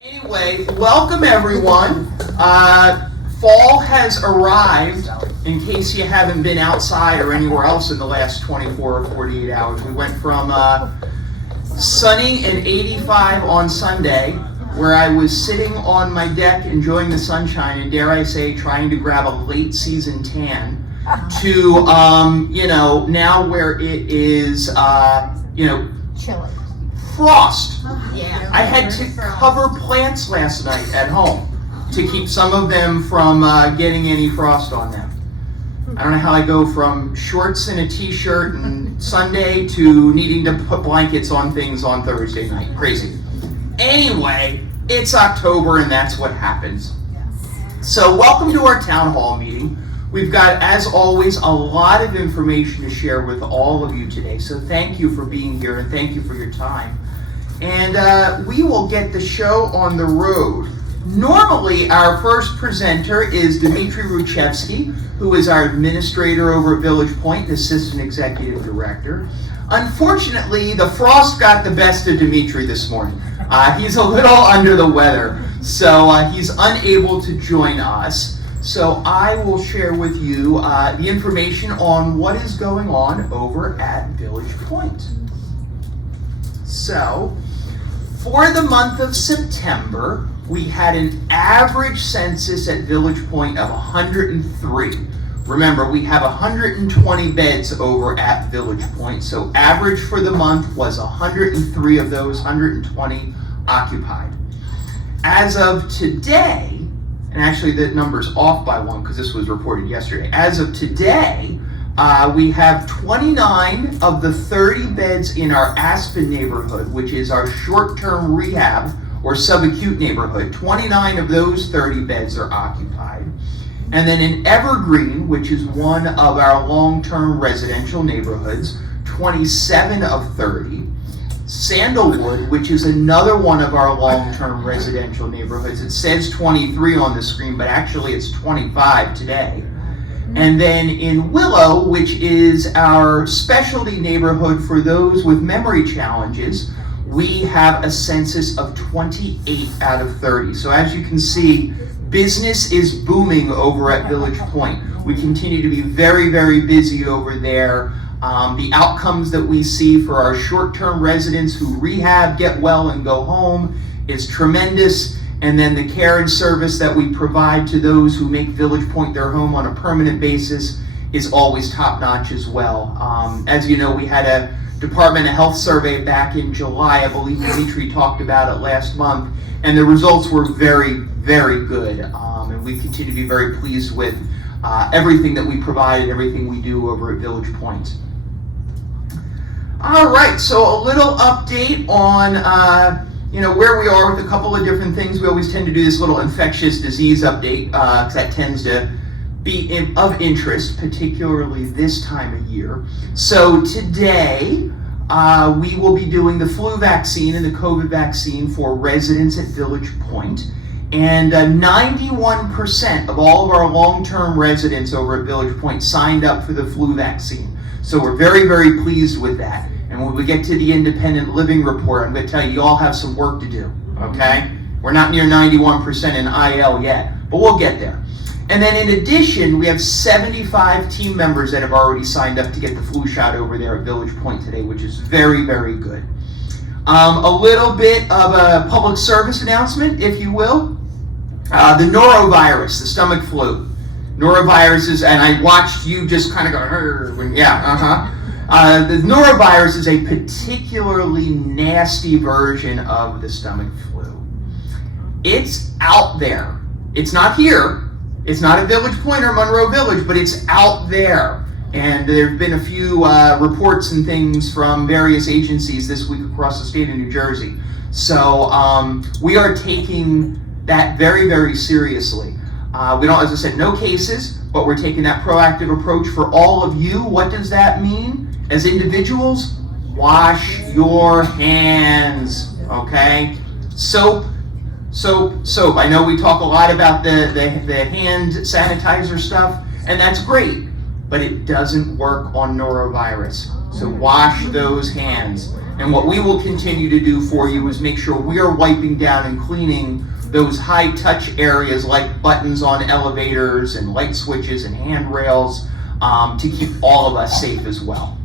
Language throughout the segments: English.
Anyway, welcome everyone. Fall has arrived, in case you haven't been outside or anywhere else in the last 24 or 48 hours. We went from sunny and 85 on Sunday, where I was sitting on my deck enjoying the sunshine and, dare I say, trying to grab a late season tan, to, now where it is, chilly. frost. Yeah. I had to cover plants last night at home to keep some of them from getting any frost on them. I don't know how I go from shorts and a t-shirt and Sunday to needing to put blankets on things on Thursday night. Crazy. Anyway, it's October and that's what happens. So welcome to our town hall meeting. We've got, as always, a lot of information to share with all of you today. So thank you for being here and thank you for your time. And we will get the show on the road. Normally, our first presenter is Dmitry Ruchevsky, who is our administrator over at Village Point, assistant executive director. Unfortunately, the frost got the best of Dmitry this morning. He's a little under the weather, so he's unable to join us. So I will share with you the information on what is going on over at Village Point. So, for the month of September, we had an average census at Village Point of 103. Remember, we have 120 beds over at Village Point, so average for the month was 103 of those 120 occupied. As of today, and actually the number's off by one because this was reported yesterday. As of today, we have 29 of the 30 beds in our Aspen neighborhood, which is our short-term rehab or subacute neighborhood. 29 of those 30 beds are occupied. And then in Evergreen, which is one of our long-term residential neighborhoods, 27 of 30. Sandalwood, which is another one of our long-term residential neighborhoods. It says 23 on the screen, but actually it's 25 today. And then in Willow, which is our specialty neighborhood for those with memory challenges, we have a census of 28 out of 30. So as you can see, business is booming over at Village Point. We continue to be very, very busy over there. The outcomes that we see for our short-term residents who rehab, get well, and go home is tremendous. And then the care and service that we provide to those who make Village Point their home on a permanent basis is always top-notch as well. As you know, we had a Department of Health survey back in July. I believe Dmitry talked about it last month. And the results were very, very good. And we continue to be very pleased with everything that we provide and everything we do over at Village Point. All right, so a little update on where we are with a couple of different things. We always tend to do this little infectious disease update because that tends to be of interest, particularly this time of year. So today, we will be doing the flu vaccine and the COVID vaccine for residents at Village Point. And 91% of all of our long-term residents over at Village Point signed up for the flu vaccine. So we're very, very pleased with that. And when we get to the independent living report, I'm going to tell you, you all have some work to do, okay? We're not near 91% in IL yet, but we'll get there. And then in addition, we have 75 team members that have already signed up to get the flu shot over there at Village Point today, which is very, very good. A little bit of a public service announcement, if you will. The norovirus, the stomach flu. Noroviruses, and I watched you just kind of go, the norovirus is a particularly nasty version of the stomach flu. It's out there. It's not here. It's not at Village Point or Monroe Village, but it's out there. And there have been a few reports and things from various agencies this week across the state of New Jersey. So we are taking that very, very seriously. We don't, as I said, no cases, but we're taking that proactive approach for all of you. What does that mean? As individuals, wash your hands, okay? Soap. I know we talk a lot about the hand sanitizer stuff, and that's great, but it doesn't work on norovirus. So wash those hands. And what we will continue to do for you is make sure we are wiping down and cleaning those high touch areas like buttons on elevators and light switches and handrails to keep all of us safe as well.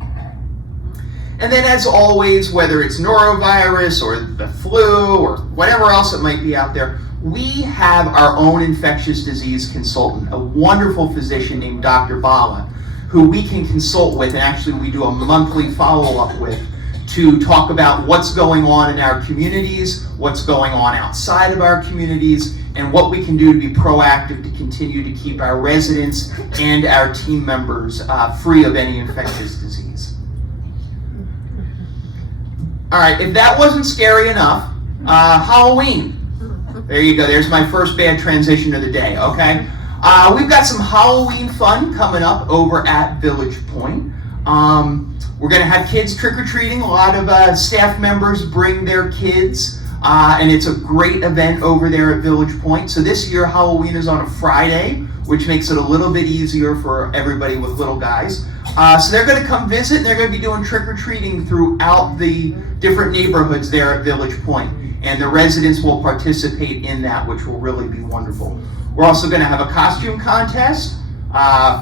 And then as always, whether it's norovirus or the flu or whatever else it might be out there, we have our own infectious disease consultant, a wonderful physician named Dr. Bala, who we can consult with, and actually we do a monthly follow-up with to talk about what's going on in our communities, what's going on outside of our communities, and what we can do to be proactive to continue to keep our residents and our team members free of any infectious disease. All right, if that wasn't scary enough, Halloween. There you go, there's my first bad transition of the day, okay? We've got some Halloween fun coming up over at Village Point. We're gonna have kids trick-or-treating. A lot of staff members bring their kids, and it's a great event over there at Village Point. So this year, Halloween is on a Friday, which makes it a little bit easier for everybody with little guys. So they're gonna come visit, and they're gonna be doing trick-or-treating throughout the different neighborhoods there at Village Point. And the residents will participate in that, which will really be wonderful. We're also gonna have a costume contest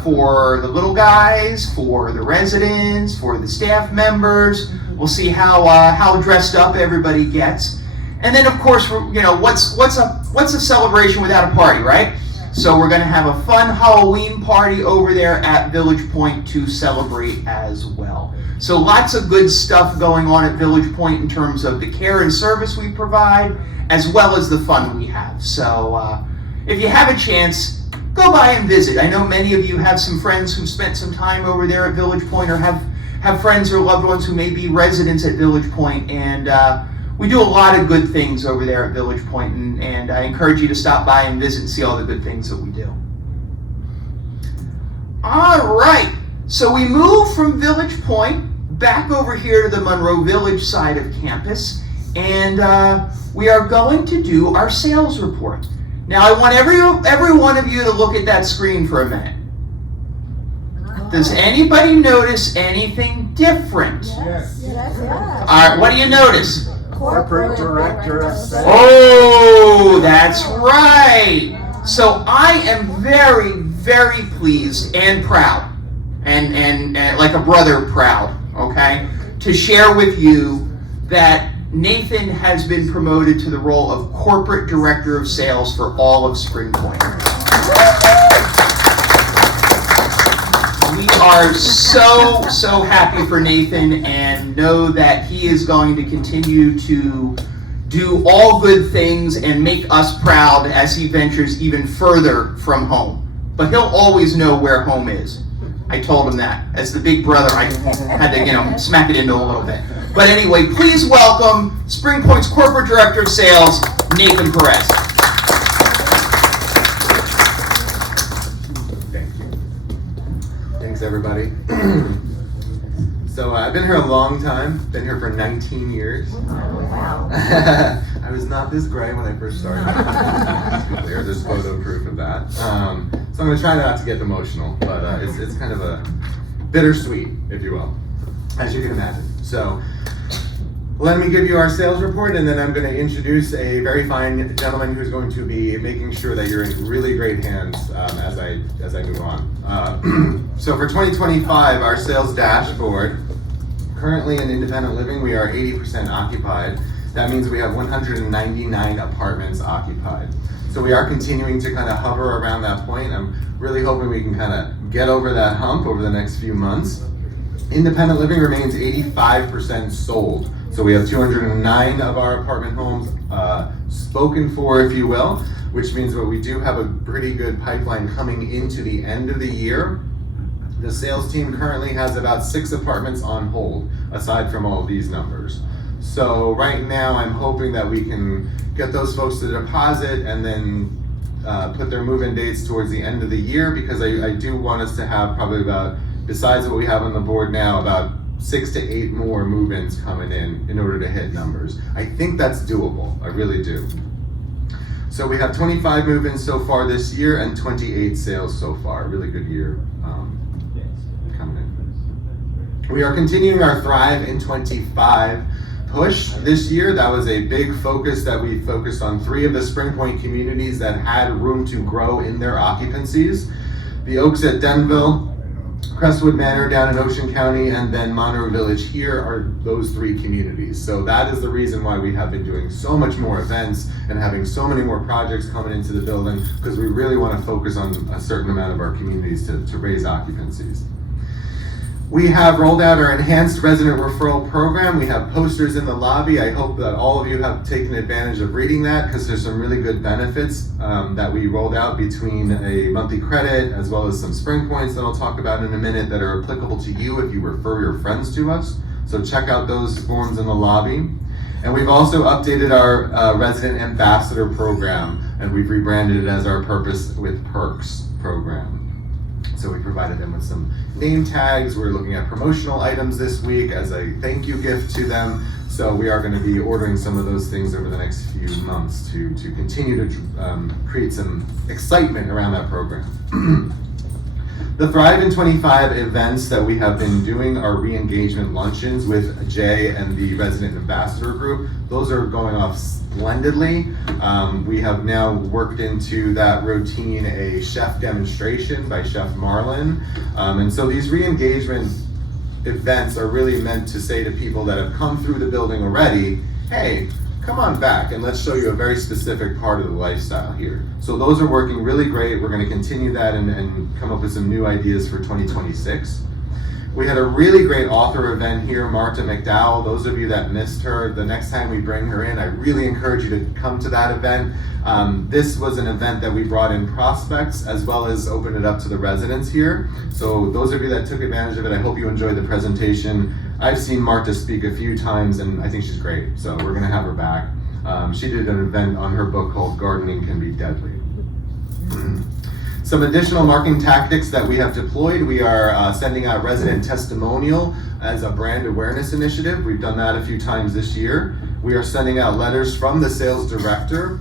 for the little guys, for the residents, for the staff members. We'll see how dressed up everybody gets. And then of course, what's a celebration without a party, right? So we're gonna have a fun Halloween party over there at Village Point to celebrate as well. So lots of good stuff going on at Village Point in terms of the care and service we provide, as well as the fun we have. So if you have a chance, go by and visit. I know many of you have some friends who've spent some time over there at Village Point, or have friends or loved ones who may be residents at Village Point, and we do a lot of good things over there at Village Point, and I encourage you to stop by and visit and see all the good things that we do. All right, so we move from Village Point back over here to the Monroe Village side of campus, and we are going to do our sales report. Now I want every one of you to look at that screen for a minute. Does anybody notice anything different? Yes. All right, what do you notice? Corporate Director of Sales. Oh, that's right. So I am very, very pleased and proud, and like a brother proud, okay, to share with you that Nathan has been promoted to the role of Corporate Director of Sales for all of Spring Point. We are so happy for Nathan, and know that he is going to continue to do all good things and make us proud as he ventures even further from home. But he'll always know where home is. I told him that. As the big brother, I had to, smack it into him a little bit. But anyway, please welcome Spring Point's Corporate Director of Sales, Nathan Perez. Thank you. Thanks, everybody. So I've been here a long time. Been here for 19 years. Wow. I was not this gray when I first started. There's photo proof of that. So I'm going to try not to get emotional, but it's kind of a bittersweet, if you will, as you can imagine. So let me give you our sales report, and then I'm going to introduce a very fine gentleman who's going to be making sure that you're in really great hands as I move on. So for 2025, our sales dashboard, currently in independent living, we are 80% occupied. That means we have 199 apartments occupied. So we are continuing to kind of hover around that point. I'm really hoping we can kind of get over that hump over the next few months. Independent living remains 85% sold. So we have 209 of our apartment homes spoken for, if you will, which means that we do have a pretty good pipeline coming into the end of the year. The sales team currently has about 6 apartments on hold, aside from all of these numbers. So right now I'm hoping that we can get those folks to deposit and then put their move-in dates towards the end of the year, because I do want us to have probably about, besides what we have on the board now, about 6 to 8 more move-ins coming in order to hit numbers. I think that's doable, I really do. So we have 25 move-ins so far this year and 28 sales so far. Really good year coming in. We are continuing our Thrive in 25 push this year. That was a big focus that we focused on 3 of the Spring Point communities that had room to grow in their occupancies. The Oaks at Denville, Crestwood Manor down in Ocean County, and then Monroe Village here are those 3 communities. So that is the reason why we have been doing so much more events and having so many more projects coming into the building, because we really want to focus on a certain amount of our communities to raise occupancies. We have rolled out our enhanced resident referral program. We have posters in the lobby. I hope that all of you have taken advantage of reading that, because there's some really good benefits that we rolled out between a monthly credit as well as some spring points that I'll talk about in a minute that are applicable to you if you refer your friends to us. So check out those forms in the lobby. And we've also updated our resident ambassador program, and we've rebranded it as our Purpose with Perks program. So we provided them with some name tags. We're looking at promotional items this week as a thank you gift to them. So we are going to be ordering some of those things over the next few months to continue to create some excitement around that program. The Thrive in 25 events that we have been doing are re-engagement luncheons with Jay and the resident ambassador group. Those are going off splendidly. We have now worked into that routine a chef demonstration by Chef Marlin. And so these re-engagement events are really meant to say to people that have come through the building already, hey, come on back and let's show you a very specific part of the lifestyle here. So those are working really great. We're going to continue that and come up with some new ideas for 2026. We had a really great author event here, Marta McDowell. Those of you that missed her, the next time we bring her in, I really encourage you to come to that event. This was an event that we brought in prospects as well as opened it up to the residents here. So those of you that took advantage of it, I hope you enjoyed the presentation. I've seen Marta speak a few times and I think she's great, so we're gonna have her back. She did an event on her book called Gardening Can Be Deadly. Some additional marketing tactics that we have deployed. We are sending out resident testimonial as a brand awareness initiative. We've done that a few times this year. We are sending out letters from the sales director.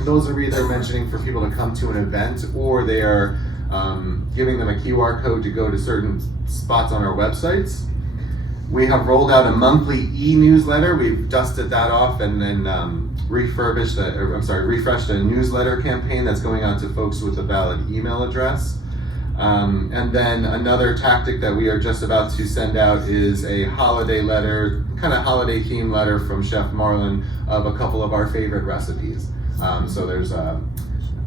Those are either mentioning for people to come to an event or they are giving them a QR code to go to certain spots on our websites. We have rolled out a monthly e-newsletter. We've dusted that off and then refreshed a newsletter campaign that's going out to folks with a valid email address. And then another tactic that we are just about to send out is a holiday letter, kind of holiday themed letter from Chef Marlin of a couple of our favorite recipes. So there's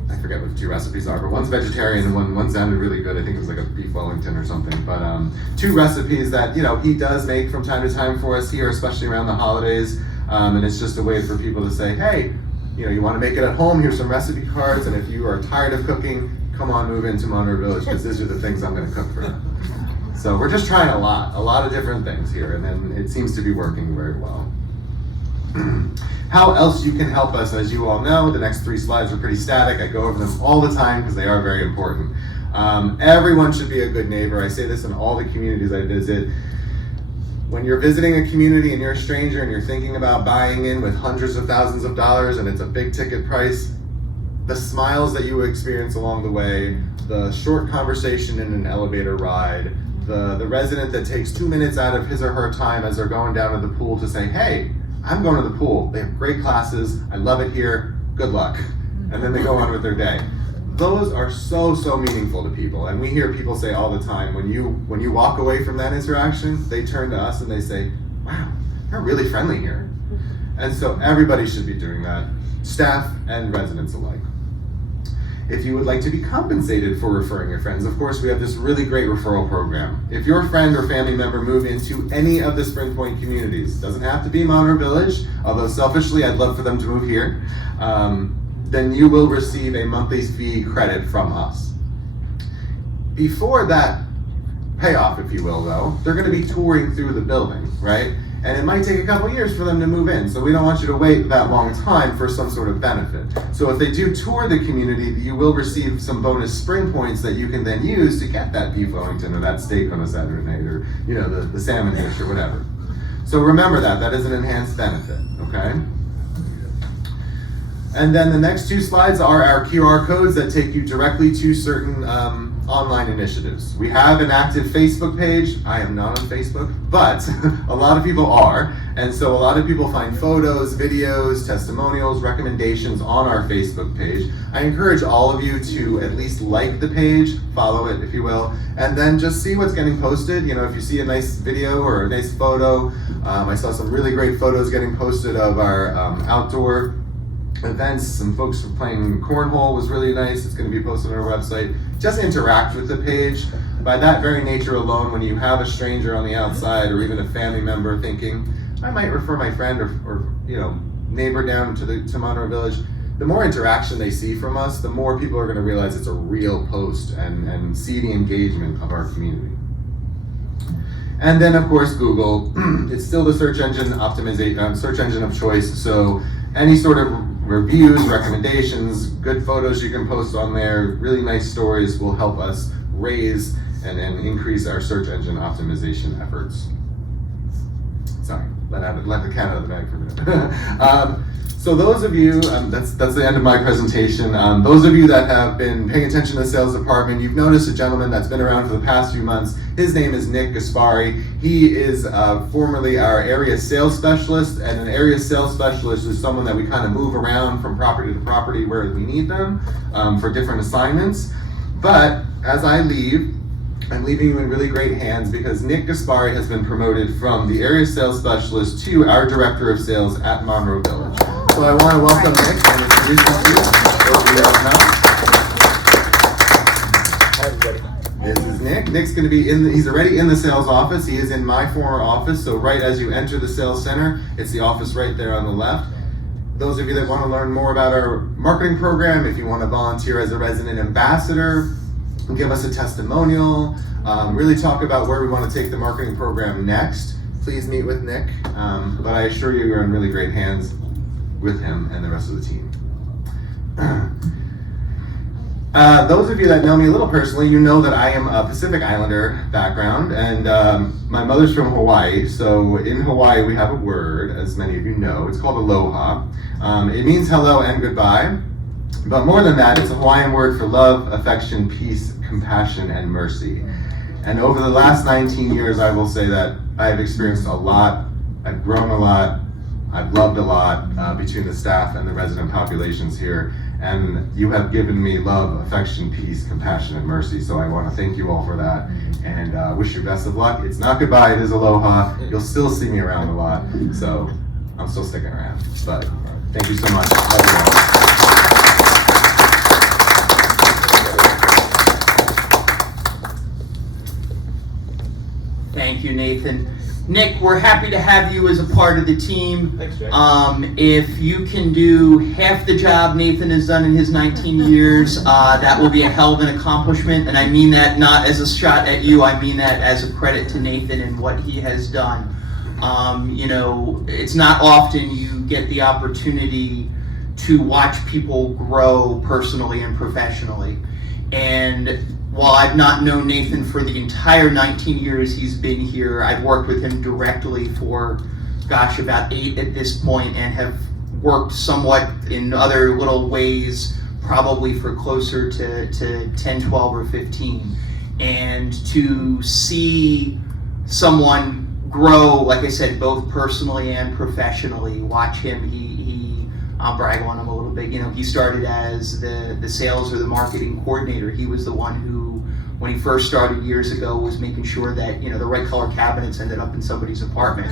I forget what the 2 recipes are, but one's vegetarian and one sounded really good. I think it was like a beef Wellington or something. But 2 recipes that, you know, he does make from time to time for us here, especially around the holidays. And it's just a way for people to say, hey, you know, you want to make it at home, here's some recipe cards, and if you are tired of cooking, come on, move into Monroe Village, because these are the things I'm going to cook for you. So we're just trying a lot of different things here, and then it seems to be working very well. How else you can help us, as you all know, the next 3 slides are pretty static. I go over them all the time because they are very important. Everyone should be a good neighbor. I say this in all the communities I visit. When you're visiting a community and you're a stranger and you're thinking about buying in with hundreds of thousands of dollars and it's a big ticket price, the smiles that you experience along the way, the short conversation in an elevator ride, the resident that takes 2 minutes out of his or her time as they're going down to the pool to say, hey, I'm going to the pool. They have great classes. I love it here. Good luck. And then they go on with their day. Those are so meaningful to people. And we hear people say all the time, when you walk away from that interaction, they turn to us and they say, wow, they're really friendly here. And so everybody should be doing that, staff and residents alike. If you would like to be compensated for referring your friends, of course, we have this really great referral program. If your friend or family member move into any of the Spring Point communities, doesn't have to be Monroe Village, although selfishly I'd love for them to move here, then you will receive a monthly fee credit from us. Before that payoff, if you will, though, they're going to be touring through the building, right? And it might take a couple years for them to move in, so we don't want you to wait that long time for some sort of benefit. So if they do tour the community, you will receive some bonus spring points that you can then use to get that beef Wellington or that steak on a Saturday night, or the salmon dish or whatever. So remember that is an enhanced benefit, okay? And then the next 2 slides are our QR codes that take you directly to certain online initiatives. We have an active Facebook page. I am not on Facebook, but a lot of people are. And so a lot of people find photos, videos, testimonials, recommendations on our Facebook page. I encourage all of you to at least like the page, follow it if you will, and then just see what's getting posted. You know, if you see a nice video or a nice photo, I saw some really great photos getting posted of our outdoor events. Some folks were playing cornhole, was really nice. It's going to be posted on our website. Just interact with the page. By that very nature alone, when you have a stranger on the outside or even a family member thinking, I might refer my friend or you know, neighbor down to Monroe Village, the more interaction they see from us, the more people are going to realize it's a real post and see the engagement of our community. And then of course Google, it's still the search engine of choice. So any sort of reviews, recommendations, good photos you can post on there, really nice stories will help us raise and increase our search engine optimization efforts. Sorry, let the cat out of the bag for a minute. So those of you, that's the end of my presentation. Those of you that have been paying attention to the sales department, you've noticed a gentleman that's been around for the past few months. His name is Nick Gaspari. He is formerly our area sales specialist, and an area sales specialist is someone that we kind of move around from property to property where we need them for different assignments. But as I leave, I'm leaving you in really great hands because Nick Gaspari has been promoted from the area sales specialist to our director of sales at Monroe Village. So I want to welcome Nick and introduce him to you. This is Nick. Nick's going to be he's already in the sales office. He is in my former office. So right as you enter the sales center, it's the office right there on the left. Those of you that want to learn more about our marketing program, if you want to volunteer as a resident ambassador, give us a testimonial, really talk about where we want to take the marketing program next, please meet with Nick. But I assure you, you're in really great hands with him and the rest of the team. Those of you that know me a little personally, you know that I am a Pacific Islander background, and my mother's from Hawaii. So in Hawaii we have a word, as many of you know, it's called aloha. It means hello and goodbye. But more than that, it's a Hawaiian word for love, affection, peace, compassion, and mercy. And over the last 19 years, I will say that I have experienced a lot, I've grown a lot, I've loved a lot between the staff and the resident populations here. And you have given me love, affection, peace, compassion, and mercy. So I want to thank you all for that and wish you best of luck. It's not goodbye, it is aloha. You'll still see me around a lot. So I'm still sticking around. But thank you so much. Love you all. Thank you, Nathan. Nick, we're happy to have you as a part of the team. Thanks, Jay. If you can do half the job Nathan has done in his 19 years, that will be a hell of an accomplishment. And I mean that not as a shot at you, I mean that as a credit to Nathan and what he has done. You know, it's not often you get the opportunity to watch people grow personally and professionally. And while I've not known Nathan for the entire 19 years he's been here, I've worked with him directly for, gosh, about 8 at this point, and have worked somewhat in other little ways, probably for closer to 10, 12, or 15. And to see someone grow, like I said, both personally and professionally, watch him, I'll brag on him a little bit. You know, he started as the sales or the marketing coordinator. He was the one who, when he first started years ago, was making sure that, you know, the right color cabinets ended up in somebody's apartment.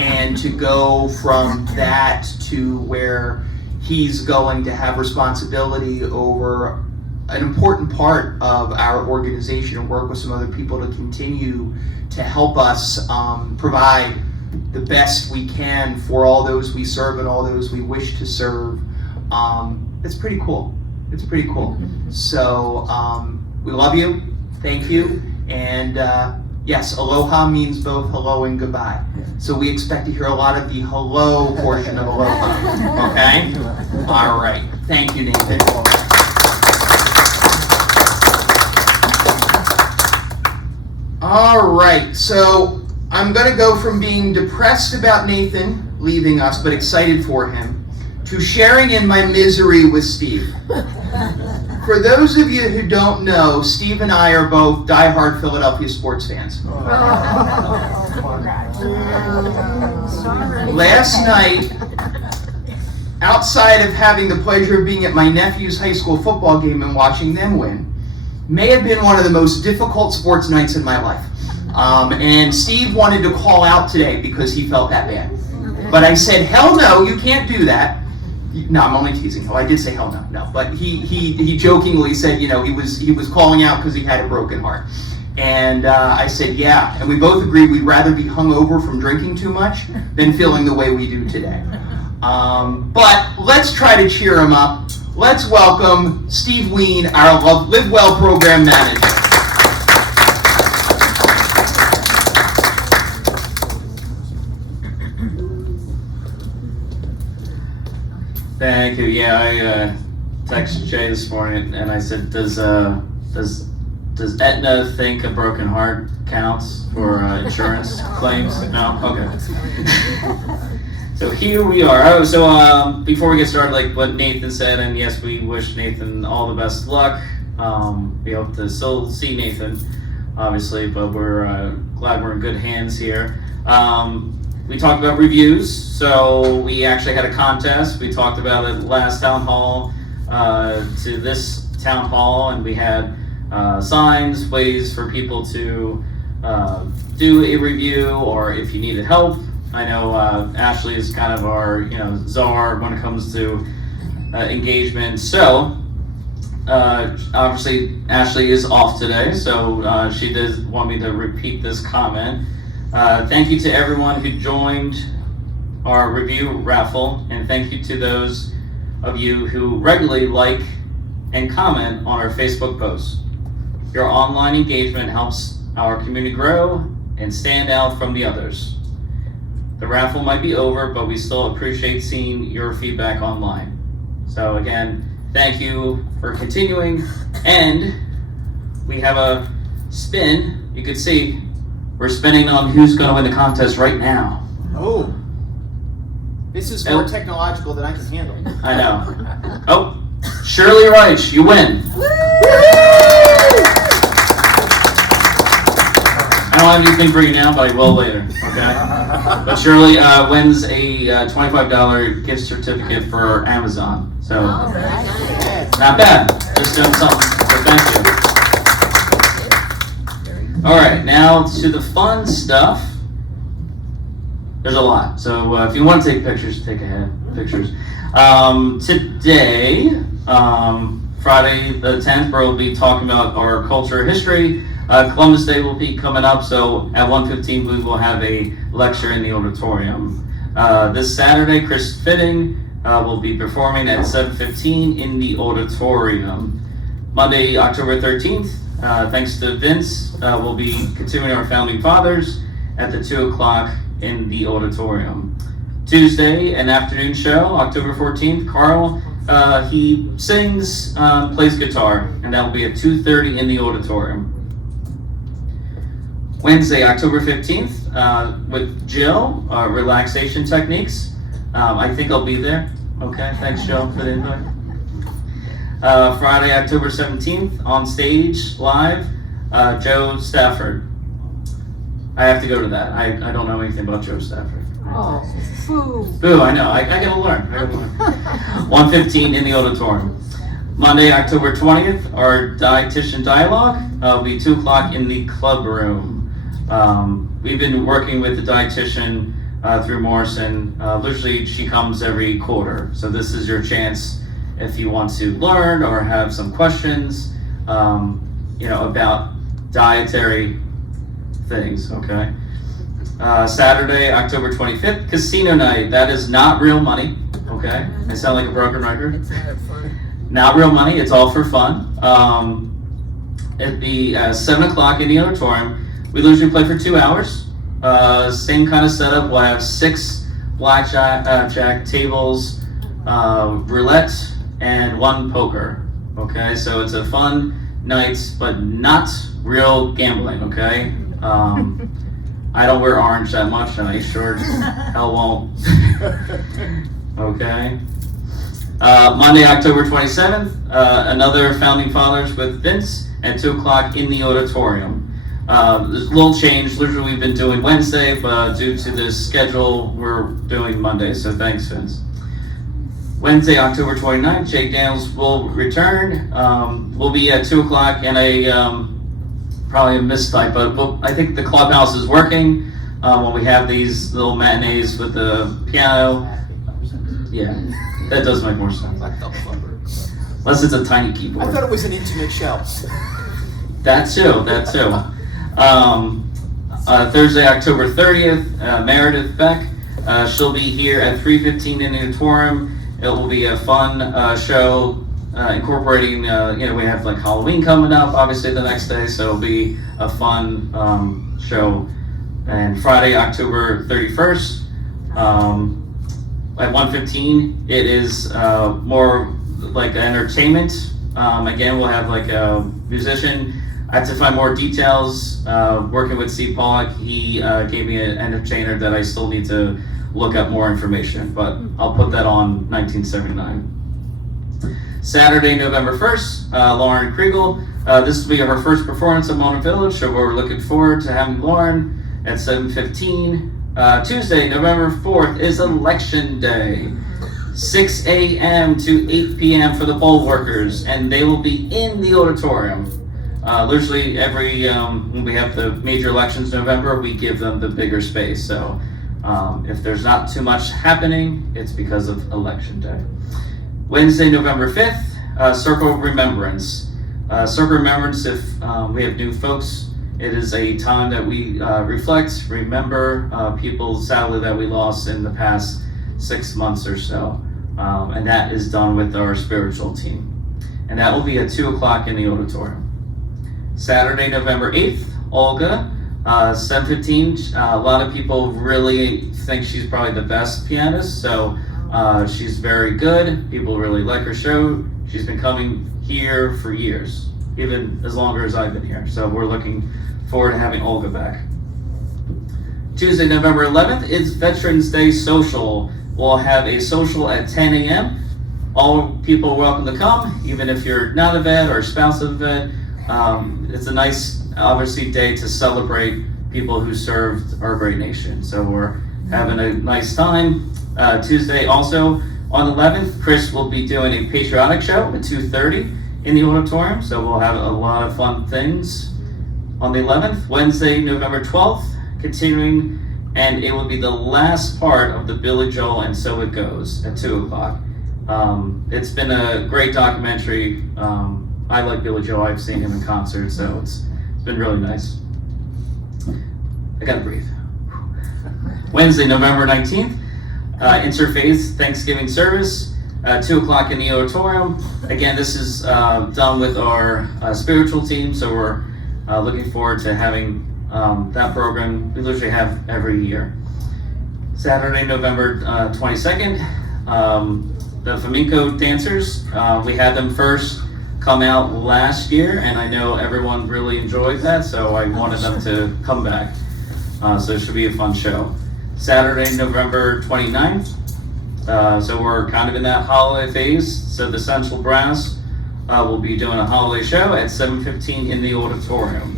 And to go from that to where he's going to have responsibility over an important part of our organization and work with some other people to continue to help us provide the best we can for all those we serve and all those we wish to serve. It's pretty cool. It's pretty cool. So we love you. Thank you. And yes, aloha means both hello and goodbye. So we expect to hear a lot of the hello portion of aloha. Okay? All right. Thank you, Nathan. All right. So I'm going to go from being depressed about Nathan leaving us, but excited for him, to sharing in my misery with Steve. For those of you who don't know, Steve and I are both diehard Philadelphia sports fans. Last night, outside of having the pleasure of being at my nephew's high school football game and watching them win, may have been one of the most difficult sports nights in my life. And Steve wanted to call out today because he felt that bad. But I said, hell no, you can't do that. No, I'm only teasing. Oh, I did say hell no. No, but he jokingly said, you know, he was calling out because he had a broken heart. And I said, yeah. And we both agreed we'd rather be hungover from drinking too much than feeling the way we do today. But let's try to cheer him up. Let's welcome Steve Ween, our Live Well program manager. Thank you. Yeah, I texted Jay this morning and I said, does Aetna think a broken heart counts for insurance claims? No? Okay. So here we are. Oh, so before we get started, like what Nathan said, and yes, we wish Nathan all the best luck. We hope to still see Nathan, obviously, but we're glad we're in good hands here. We talked about reviews, so we actually had a contest. We talked about it last town hall to this town hall, and we had signs, ways for people to do a review, or if you needed help. I know Ashley is kind of our, czar when it comes to engagement. So obviously Ashley is off today, so she does want me to repeat this comment. Thank you to everyone who joined our review raffle, and thank you to those of you who regularly like and comment on our Facebook posts. Your online engagement helps our community grow and stand out from the others. The raffle might be over, but we still appreciate seeing your feedback online. So again, thank you for continuing, and we have a spin. You can see we're spinning on who's going to win the contest right now. Oh, this is more technological than I can handle. I know. Oh, Shirley Reich, you win. I don't have anything for you now, but I will later, okay? But Shirley wins a $25 gift certificate for Amazon. So, not bad. Just doing something. So thank you. All right, now to the fun stuff. There's a lot. So if you want to take pictures, take ahead pictures. Today, Friday the 10th, we'll be talking about our culture history. Columbus Day will be coming up, so at 1:15 we will have a lecture in the auditorium. This Saturday, Chris Fitting will be performing at 7:15 in the auditorium. Monday, October 13th, thanks to Vince, we'll be continuing our Founding Fathers at the 2 o'clock in the auditorium. Tuesday, an afternoon show, October 14th, Carl, he sings, plays guitar, and that will be at 2:30 in the auditorium. Wednesday, October 15th, with Jill, relaxation techniques. I think I'll be there. Okay, thanks Jill for the invite. Friday, October 17th, on stage, live, Joe Stafford. I have to go to that. I don't know anything about Joe Stafford. Oh, boo. Boo, I know. I gotta learn. 1:15 in the auditorium. Monday, October 20th, our dietitian dialogue will be 2 o'clock in the club room. We've been working with the dietitian through Morrison. Literally, she comes every quarter. So this is your chance if you want to learn or have some questions, about dietary things, okay? Saturday, October 25th, casino night. That is not real money, okay? I sound like a broken record. It's not fun. Not real money, it's all for fun. It'd be 7 o'clock in the auditorium. We usually play for 2 hours. Same kind of setup. We'll have 6 blackjack tables, roulette, and 1 poker. Okay, so it's a fun night, but not real gambling, okay? I don't wear orange that much, and I sure hell won't. Okay. Monday, October 27th, another Founding Fathers with Vince at 2 o'clock in the auditorium. There's a little change. Usually we've been doing Wednesday, but due to this schedule, we're doing Monday. So thanks, Vince. Wednesday, October 29th, Jake Daniels will return. We'll be at 2 o'clock in probably a mistype, but I think the clubhouse is working when we have these little matinees with the piano. Yeah, that does make more sense. Unless it's a tiny keyboard. I thought it was an intimate show. That too. Thursday, October 30th, Meredith Beck. She'll be here at 3:15 in the auditorium. It will be a fun show incorporating, we have like Halloween coming up, obviously the next day, so it'll be a fun show. And Friday, October 31st, at 1:15, it is more like entertainment. Again, we'll have like a musician. I have to find more details. Working with Steve Pollock, he gave me an entertainer that I still need to look up more information, but I'll put that on 1979. Saturday, November 1st, Lauren Kriegel. This will be her first performance at Mona Village, so we're looking forward to having Lauren at 7:15. Tuesday, November 4th is Election Day. 6 a.m. to 8 p.m. for the poll workers, and they will be in the auditorium. Usually every, when we have the major elections in November, we give them the bigger space. So if there's not too much happening, it's because of Election Day. Wednesday, November 5th, Circle of Remembrance. Circle of Remembrance, if we have new folks, it is a time that we reflect, remember people sadly that we lost in the past 6 months or so. And that is done with our spiritual team. And that will be at 2 o'clock in the auditorium. Saturday, November 8th, Olga, 7:15. A lot of people really think she's probably the best pianist, so she's very good. People really like her show. She's been coming here for years, even as longer as I've been here. So we're looking forward to having Olga back. Tuesday, November 11th is Veterans Day Social. We'll have a social at 10 a.m. All people are welcome to come, even if you're not a vet or a spouse of a vet. It's a nice, obviously, day to celebrate people who served our great nation. So we're having a nice time. Tuesday also, on the 11th, Chris will be doing a patriotic show at 2:30 in the auditorium. So we'll have a lot of fun things on the 11th. Wednesday, November 12th, continuing, and it will be the last part of the Billy Joel and So It Goes at 2 o'clock. It's been a great documentary. I like Billy Joel. I've seen him in concert, so it's been really nice. I gotta breathe. Wednesday, November 19th, Interfaith Thanksgiving service, 2 o'clock in the auditorium. Again, this is done with our spiritual team, so we're looking forward to having that program. We literally have every year. Saturday, November 22nd, the flamenco dancers. We had them first come out last year, and I know everyone really enjoyed that, so I wanted them to come back. So it should be a fun show. Saturday, November 29th. So we're kind of in that holiday phase. So the Central Brass will be doing a holiday show at 7:15 in the auditorium.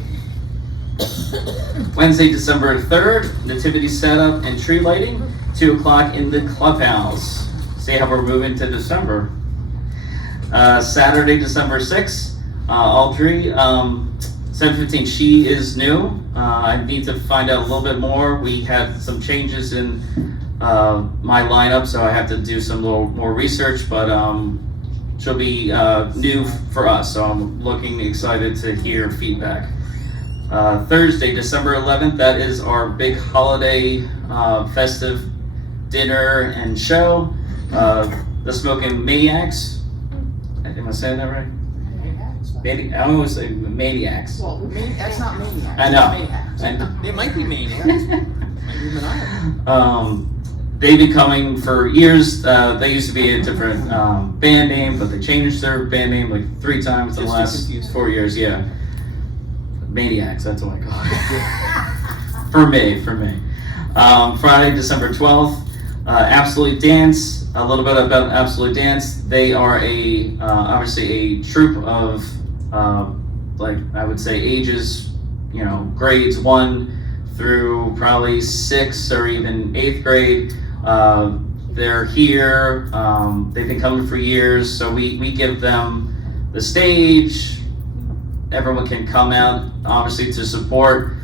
Wednesday, December 3rd, nativity setup and tree lighting, 2 o'clock in the clubhouse. See how we're moving to December. Saturday, December 6th, Audrey, 7:15. She is new. I need to find out a little bit more. We had some changes in my lineup, so I have to do some little more research, but she'll be new for us, so I'm looking excited to hear feedback. Thursday, December 11th, that is our big holiday festive dinner and show. The Smoking Maniacs. Am I saying that right? I always say Maniacs. Well, that's not maniacs. I know. Maniacs. I know. They might be maniacs. Might be maniacal. They've been coming for years. They used to be a different band name, but they changed their band name like 3 times in the Just to last confuse 4 years. Yeah, Maniacs. That's what I call it. For me. Friday, December 12th, Absolute Dance, a little bit about Absolute Dance. They are obviously a troupe of, like I would say, ages, grades 1 through probably 6th or even 8th grade. They're here. They've been coming for years, so we give them the stage. Everyone can come out, obviously, to support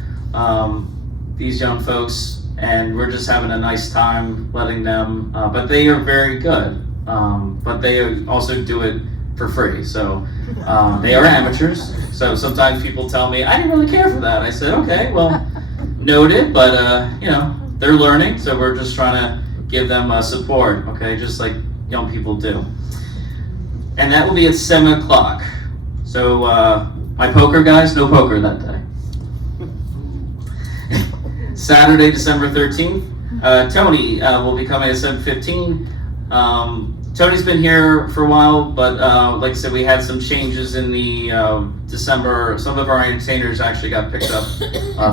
these young folks, and we're just having a nice time letting them. But they are very good. But they also do it for free. So they are amateurs. So sometimes people tell me, I didn't really care for that. I said, okay, well, noted, but they're learning, so we're just trying to give them support, okay, just like young people do. And that will be at 7 o'clock. So my poker guys, no poker that day. Saturday, December 13th, Tony will be coming at 7:15. Tony's been here for a while, but like I said, we had some changes in the December. Some of our entertainers actually got picked up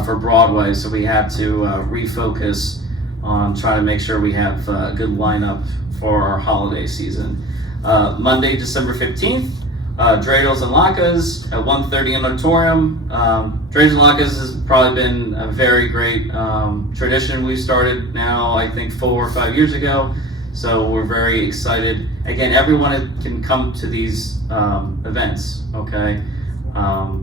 for Broadway, so we had to refocus on trying to make sure we have a good lineup for our holiday season. Monday, December 15th, Dreidels and Latkes at 1:30 in Auditorium. Dreidels and Latkes has probably been a very great tradition we started now, I think 4 or 5 years ago. So we're very excited. Again, everyone can come to these events, okay?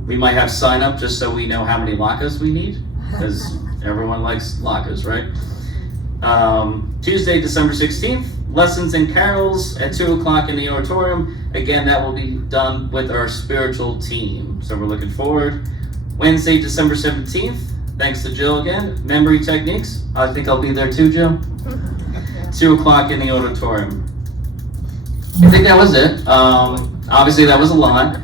We might have sign up just so we know how many latkes we need, because everyone likes latkes, right? Tuesday, December 16th, Lessons and Carols at 2 o'clock in the auditorium. Again, that will be done with our spiritual team, so we're looking forward. Wednesday, December 17th, thanks to Jill again, Memory Techniques. I think I'll be there too, Jill. 2 o'clock in the auditorium. I think that was it. Obviously that was a lot,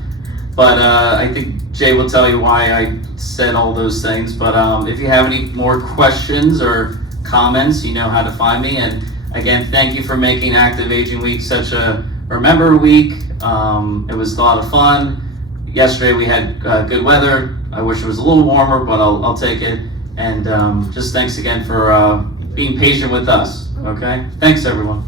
but I think Jay will tell you why I said all those things. But if you have any more questions or comments, you know how to find me. And again, thank you for making Active Aging Week such a Remember Week. It was a lot of fun. Yesterday we had good weather. I wish it was a little warmer, but I'll take it. And just thanks again for being patient with us. Okay? Thanks, everyone.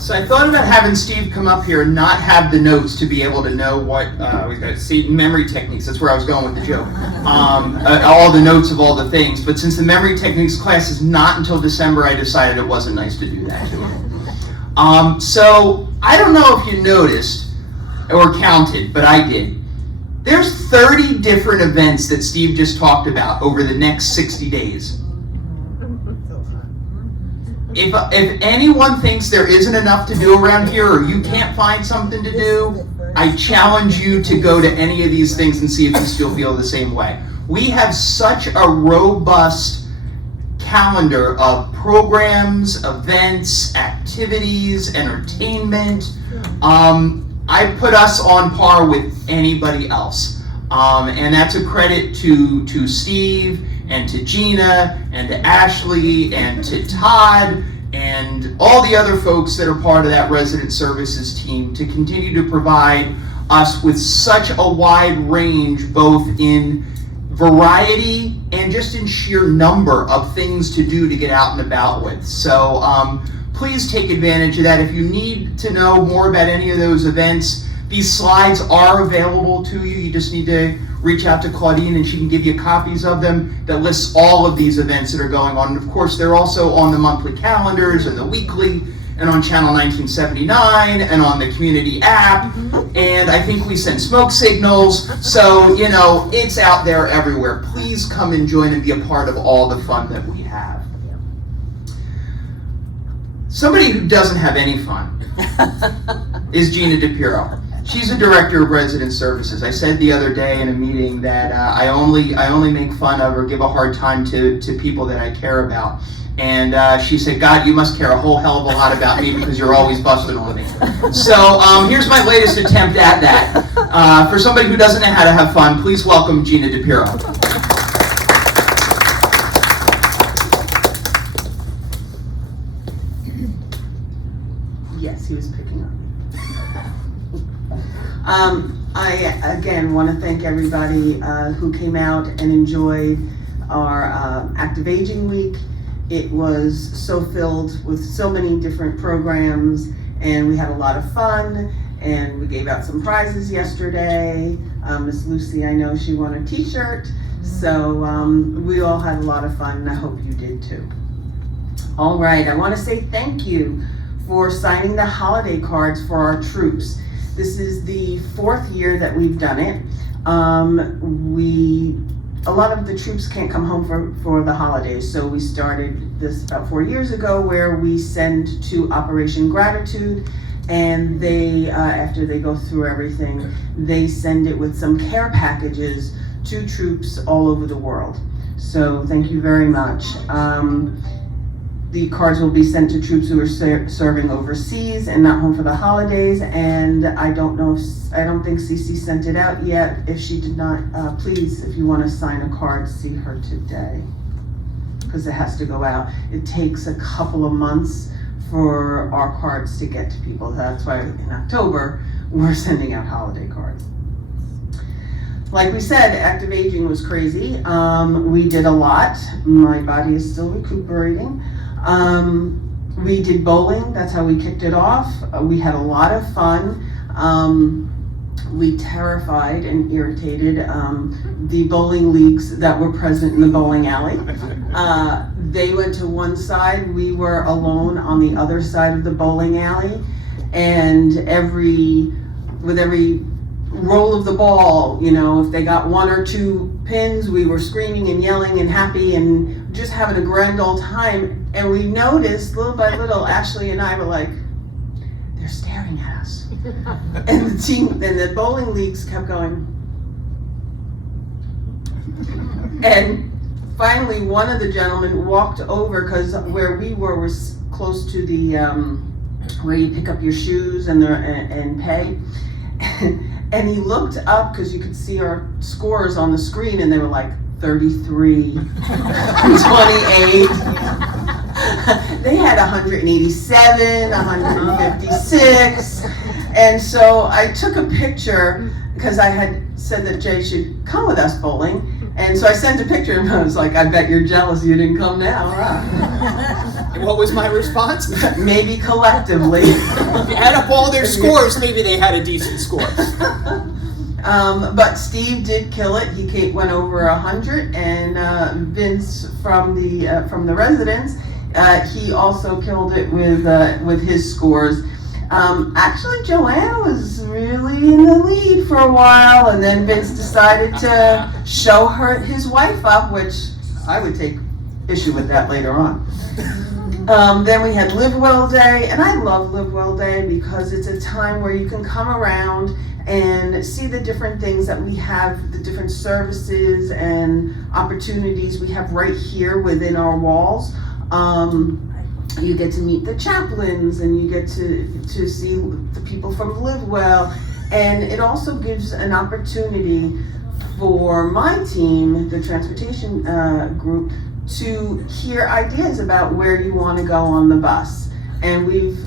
So I thought about having Steve come up here and not have the notes to be able to know what we've got to see memory techniques. That's where I was going with the joke. All the notes of all the things. But since the memory techniques class is not until December, I decided it wasn't nice to do that to him. So I don't know if you noticed or counted, but I did. There's 30 different events that Steve just talked about over the next 60 days. If anyone thinks there isn't enough to do around here, or you can't find something to do, I challenge you to go to any of these things and see if you still feel the same way. We have such a robust calendar of programs, events, activities, entertainment. I put us on par with anybody else. And that's a credit to Steve and to Gina and to Ashley and to Todd and all the other folks that are part of that resident services team to continue to provide us with such a wide range, both in variety and just in sheer number of things to do to get out and about with. So please take advantage of that. If you need to know more about any of those events, these slides are available to you. You just need to reach out to Claudine and she can give you copies of them that lists all of these events that are going on. And of course, they're also on the monthly calendars and the weekly and on Channel 1979 and on the community app. And I think we send smoke signals. So, it's out there everywhere. Please come and join and be a part of all the fun that we have. Somebody who doesn't have any fun is Gina DePiro. She's a director of resident services. I said the other day in a meeting that I only make fun of or give a hard time to people that I care about. And she said, God, you must care a whole hell of a lot about me because you're always busting on me. So here's my latest attempt at that. For somebody who doesn't know how to have fun, please welcome Gina DePiro. Yes, he was picking up. I, again, want to thank everybody who came out and enjoyed our Active Aging Week. It was so filled with so many different programs, and we had a lot of fun, and we gave out some prizes yesterday. Miss Lucy, I know she won a t-shirt, so we all had a lot of fun, and I hope you did too. All right, I want to say thank you for signing the holiday cards for our troops. This is the 4th year that we've done it. A lot of the troops can't come home for the holidays, so we started this about 4 years ago, where we send to Operation Gratitude, and they, after they go through everything, they send it with some care packages to troops all over the world. So thank you very much. The cards will be sent to troops who are serving overseas and not home for the holidays, and I don't think Cece sent it out yet. If she did not, please, if you want to sign a card, see her today, because it has to go out. It takes a couple of months for our cards to get to people. That's why in October we're sending out holiday cards. Like we said, Active Aging was crazy. We did a lot. My body is still recuperating. We did bowling. That's how we kicked it off. We had a lot of fun. We terrified and irritated the bowling leagues that were present in the bowling alley. They went to one side. We were alone on the other side of the bowling alley. And with every roll of the ball, you know, if they got 1 or 2 pins, we were screaming and yelling and happy and just having a grand old time. And we noticed little by little, Ashley and I were like, they're staring at us. And the team and the bowling leagues kept going. And finally, one of the gentlemen walked over, because where we were was close to the where you pick up your shoes and pay. And he looked up, because you could see our scores on the screen, and they were like 33, 28. They had 187, 156. And so I took a picture, because I had said that Jay should come with us bowling. And so I sent a picture, and I was like, I bet you're jealous you didn't come now, huh? And what was my response? Maybe collectively. If you add up all their scores, maybe they had a decent score. But Steve did kill it. He went over 100, and Vince from the residents, he also killed it with his scores. Actually, Joanna was really in the lead for a while, and then Vince decided to show his wife up, which I would take issue with that later on. Then we had Live Well Day, and I love Live Well Day because it's a time where you can come around and see the different things that we have, the different services and opportunities we have right here within our walls. You get to meet the chaplains, and you get to see the people from Live Well, and it also gives an opportunity for my team, the transportation group, to hear ideas about where you want to go on the bus. And we've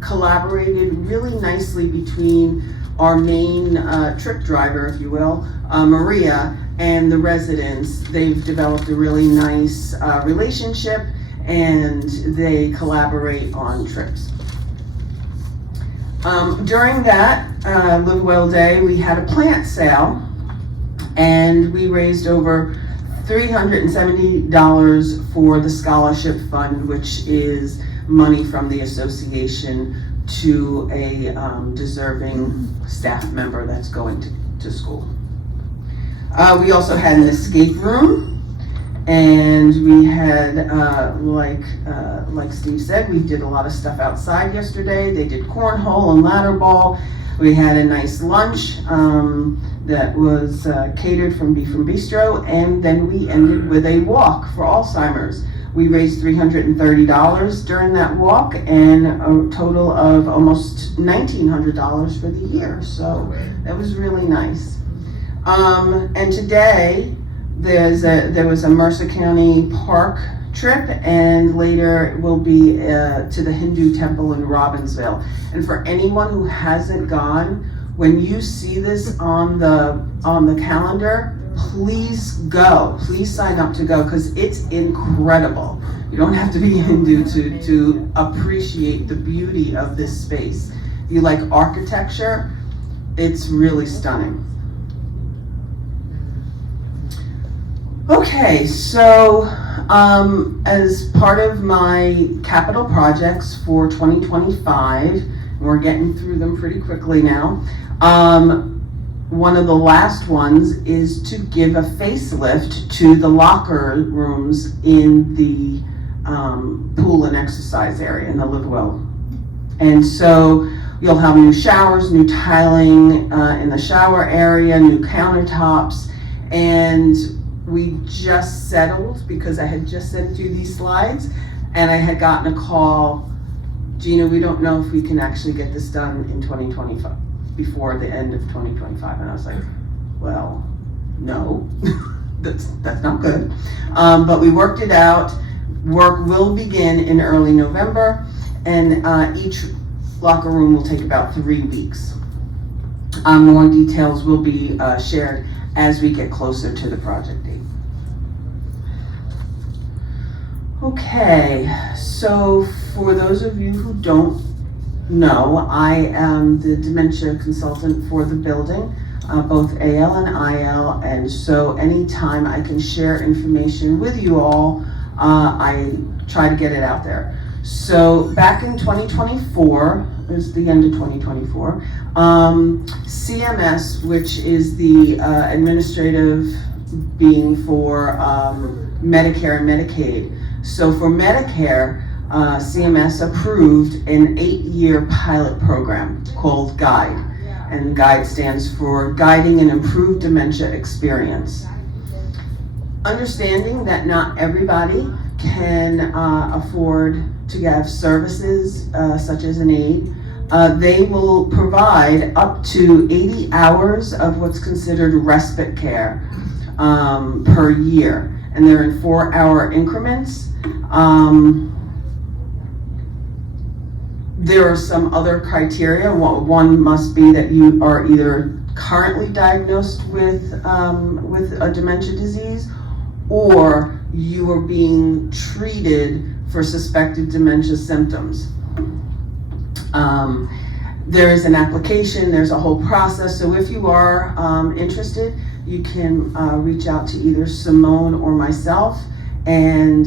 collaborated really nicely between our main trip driver, if you will, Maria, and the residents. They've developed a really nice relationship, and they collaborate on trips. During that Live Well Day, we had a plant sale, and we raised over $370 for the scholarship fund, which is money from the association to a deserving staff member that's going to school. We also had an escape room, and we had, like Steve said, we did a lot of stuff outside yesterday. They did cornhole and ladder ball. We had a nice lunch that was catered from Beef and Bistro, and then we ended with a walk for Alzheimer's. We raised $330 during that walk, and a total of almost $1,900 for the year. So that was really nice. And today there was a Mercer County Park trip, and later will be to the Hindu temple in Robbinsville. And for anyone who hasn't gone, when you see this on the calendar, please go. Please sign up to go because it's incredible. You don't have to be Hindu to appreciate the beauty of this space. If you like architecture, it's really stunning. Okay, so as part of my capital projects for 2025, we're getting through them pretty quickly now. One of the last ones is to give a facelift to the locker rooms in the pool and exercise area in the live well. And so you'll have new showers, new tiling in the shower area, new countertops, and we just settled because I had just sent you these slides and I had gotten a call, Gina, we don't know if we can actually get this done in 2025, before the end of 2025. And I was like, well, no, that's not good. But we worked it out. Work will begin in early November, and each locker room will take about 3 weeks. More details will be shared as we get closer to the project date. Okay, so for those of you who don't know, I am the dementia consultant for the building, both AL and IL, and so anytime I can share information with you all, I try to get it out there. So back in 2024, it was the end of 2024, CMS, which is the administrative being for Medicare and Medicaid. So for Medicare, CMS approved an 8-year pilot program called GUIDE. And GUIDE stands for Guiding an Improved Dementia Experience. Understanding that not everybody can afford to have services such as an aide, they will provide up to 80 hours of what's considered respite care per year. And they're in 4-hour increments. There are some other criteria. One must be that you are either currently diagnosed with a dementia disease, or you are being treated for suspected dementia symptoms. There is an application, there's a whole process, so if you are interested, you can reach out to either Simone or myself, and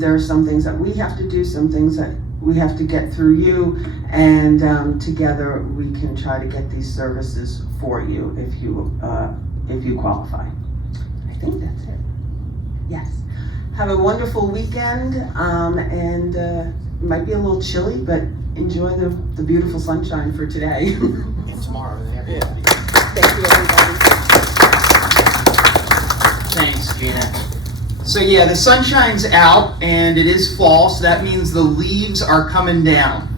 there are some things that we have to do, some things that we have to get through you, and together we can try to get these services for you if you qualify. I think that's it. Yes. Have a wonderful weekend, and it might be a little chilly, but enjoy the beautiful sunshine for today. And tomorrow, and everybody. Thank you, everybody. Thanks, Gina. So yeah, the sunshine's out and it is fall, so that means the leaves are coming down.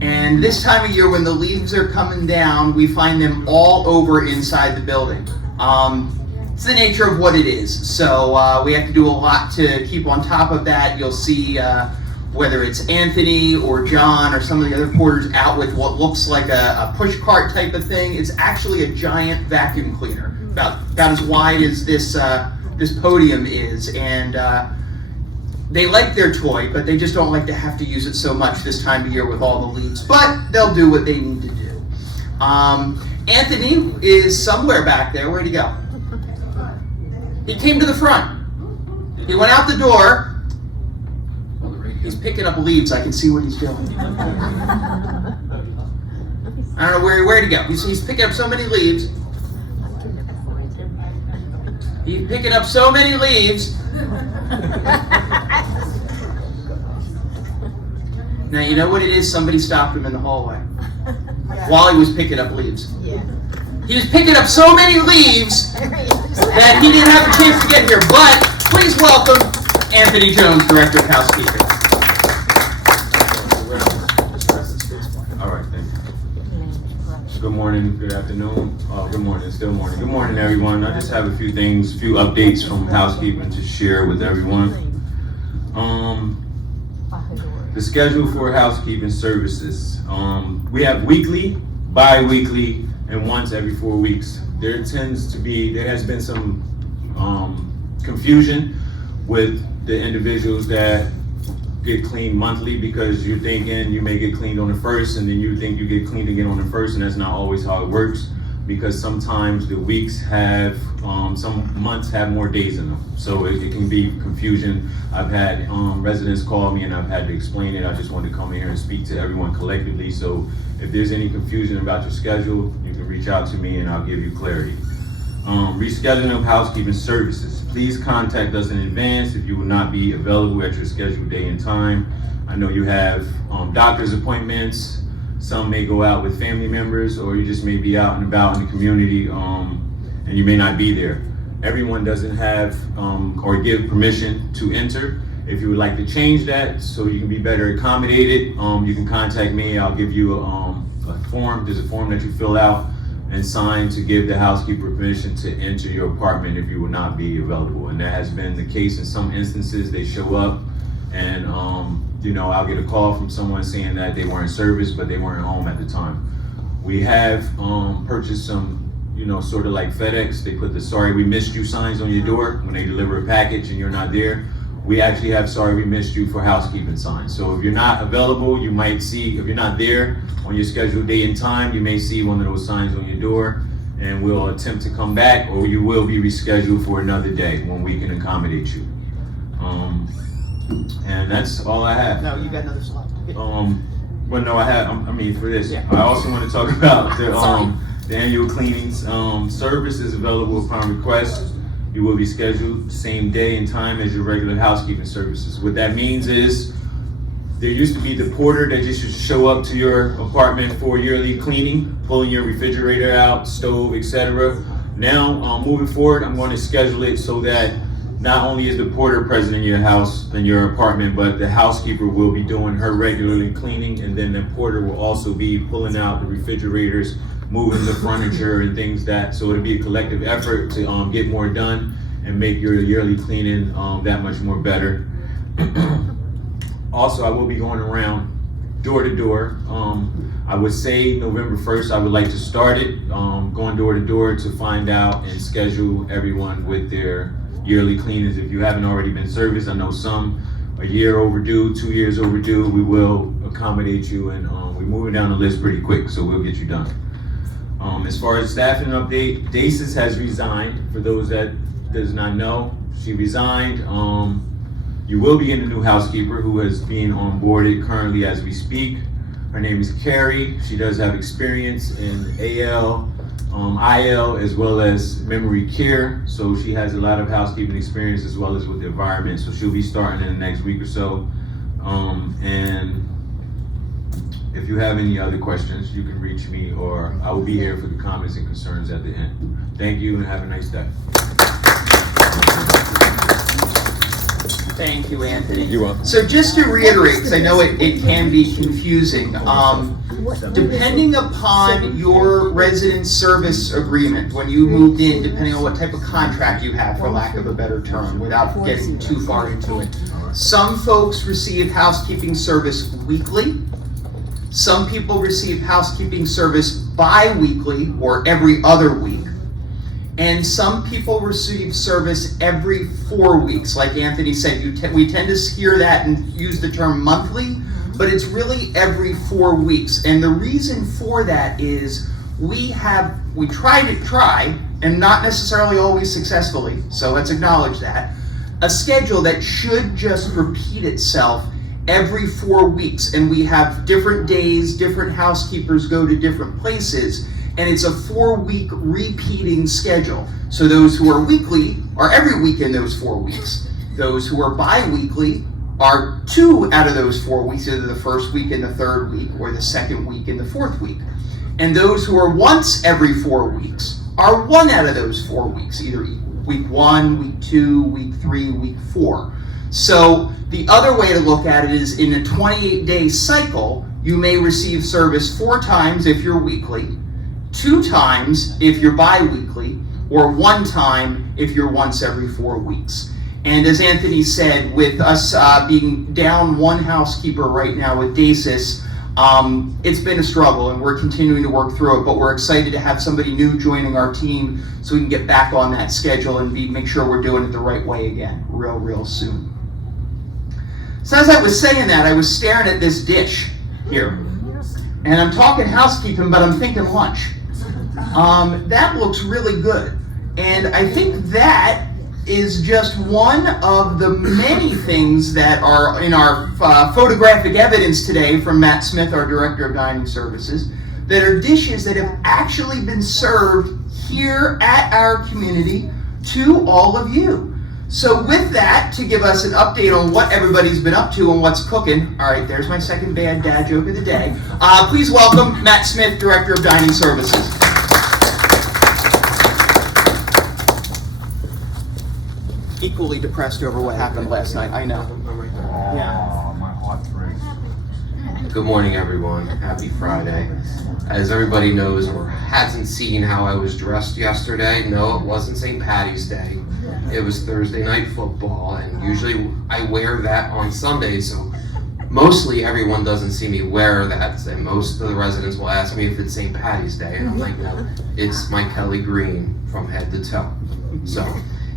And this time of year when the leaves are coming down, we find them all over inside the building. It's the nature of what it is. So we have to do a lot to keep on top of that. You'll see whether it's Anthony or John or some of the other porters out with what looks like a push cart type of thing. It's actually a giant vacuum cleaner, about as wide as this podium is, and they like their toy, but they just don't like to have to use it so much this time of year with all the leaves, but they'll do what they need to do. Anthony is somewhere back there. Where'd he go? He came to the front. He went out the door. He's picking up leaves. I can see what he's doing. I don't know where'd he go. He's picking up so many leaves. He's picking up so many leaves. Now, you know what it is? Somebody stopped him in the hallway while he was picking up leaves. He was picking up so many leaves that he didn't have a chance to get here. But please welcome Anthony Jones, Director of Housekeeping. All right, thank you. Good morning, good afternoon. Good morning, it's still morning. Good morning, everyone. I just have a few things, few updates from housekeeping to share with everyone. The schedule for housekeeping services. We have weekly, bi-weekly, and once every 4 weeks. There has been some confusion with the individuals that get cleaned monthly, because you're thinking you may get cleaned on the first and then you think you get cleaned again on the first, and that's not always how it works, because sometimes the weeks have, some months have more days in them. So it can be confusion. I've had residents call me and I've had to explain it. I just wanted to come in here and speak to everyone collectively. So if there's any confusion about your schedule, you can reach out to me and I'll give you clarity. Rescheduling of housekeeping services. Please contact us in advance if you will not be available at your scheduled day and time. I know you have doctor's appointments. Some may go out with family members, or you just may be out and about in the community and you may not be there. Everyone doesn't have or give permission to enter. If you would like to change that so you can be better accommodated, you can contact me. I'll give you a form. There's a form that you fill out and sign to give the housekeeper permission to enter your apartment if you will not be available. And that has been the case in some instances. They show up and I'll get a call from someone saying that they weren't in service, but they weren't home at the time. We have purchased some, sort of like FedEx. They put the "Sorry We Missed You" signs on your door when they deliver a package and you're not there. We actually have "Sorry We Missed You" for housekeeping signs. So if you're not available, you might see, if you're not there on your scheduled day and time, you may see one of those signs on your door, and we'll attempt to come back, or you will be rescheduled for another day when we can accommodate you. And that's all I have. No, you got another slide. Well, no, for this, Yeah. I also want to talk about the annual cleanings. Service is available upon request. You will be scheduled same day and time as your regular housekeeping services. What that means is, there used to be the porter that just should show up to your apartment for yearly cleaning, pulling your refrigerator out, stove, etc. Now, moving forward, I'm going to schedule it so that not only is the porter present in your house, in your apartment, but the housekeeper will be doing her regularly cleaning, and then the porter will also be pulling out the refrigerators, moving the furniture and things so it'll be a collective effort to get more done and make your yearly cleaning that much more better. Also, I will be going around door to door. I would say November 1st, I would like to start it, going door to door to find out and schedule everyone with their yearly cleanings. If you haven't already been serviced, I know some a year overdue, 2 years overdue, we will accommodate you, and we're moving down the list pretty quick, so we'll get you done. As far as staffing update, Dasis has resigned. For those that does not know, she resigned. You will be getting a new housekeeper who is being onboarded currently as we speak. Her name is Carrie. She does have experience in AL, IL, as well as memory care. So she has a lot of housekeeping experience as well as with the environment. So she'll be starting in the next week or so. And if you have any other questions, you can reach me, or I will be here for the comments and concerns at the end. Thank you and have a nice day. Thank you, Anthony. You're welcome. So just to reiterate, because I know it can be confusing, depending upon your resident service agreement, when you moved in, depending on what type of contract you have, for lack of a better term, without getting too far into it, some folks receive housekeeping service weekly. Some people receive housekeeping service bi-weekly or every other week. And some people receive service every 4 weeks. Like Anthony said, we tend to hear that and use the term monthly, but it's really every 4 weeks. And the reason for that is we try, and not necessarily always successfully, so let's acknowledge that, a schedule that should just repeat itself every 4 weeks. And we have different days, different housekeepers go to different places, and it's a 4-week repeating schedule. So those who are weekly are every week in those 4 weeks. Those who are bi-weekly are 2 out of those 4 weeks, either the first week and the third week, or the second week and the fourth week. And those who are once every 4 weeks are 1 out of those 4 weeks, either week 1, week 2, week 3, week 4. So the other way to look at it is, in a 28-day cycle, you may receive service 4 times if you're weekly, 2 times if you're bi-weekly, or 1 time if you're once every 4 weeks. And as Anthony said, with us being down 1 housekeeper right now with Dasis, It's been a struggle and we're continuing to work through it, but we're excited to have somebody new joining our team so we can get back on that schedule and make sure we're doing it the right way again real soon. So as I was saying that, I was staring at this dish here. And I'm talking housekeeping, but I'm thinking lunch. That looks really good. And I think that is just one of the many things that are in our photographic evidence today from Matt Smith, our Director of Dining Services, that are dishes that have actually been served here at our community to all of you. So with that, to give us an update on what everybody's been up to and what's cooking, all right, there's my second bad dad joke of the day. Please welcome Matt Smith, Director of Dining Services. Equally depressed over what happened last night, I know. Yeah. My heart breaks. Good morning, everyone. Happy Friday. As everybody knows or hasn't seen how I was dressed yesterday, no, it wasn't St. Patty's Day. It was Thursday night football, and usually I wear that on Sundays, so mostly everyone doesn't see me wear that, and most of the residents will ask me if it's St. Patty's Day, and I'm like, no, it's my Kelly Green from head to toe. So,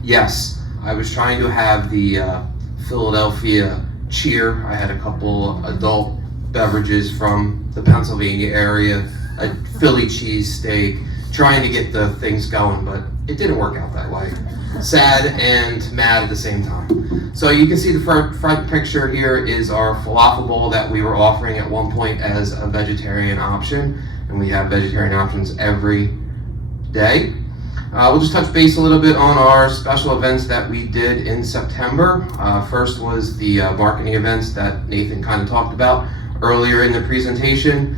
yes, I was trying to have the Philadelphia cheer. I had a couple adult beverages from the Pennsylvania area, a Philly cheesesteak, trying to get the things going, but it didn't work out that way. Sad and mad at the same time. So you can see the front picture here is our falafel bowl that we were offering at one point as a vegetarian option, and we have vegetarian options every day. We'll just touch base a little bit on our special events that we did in September. First was the marketing events that Nathan kind of talked about earlier in the presentation.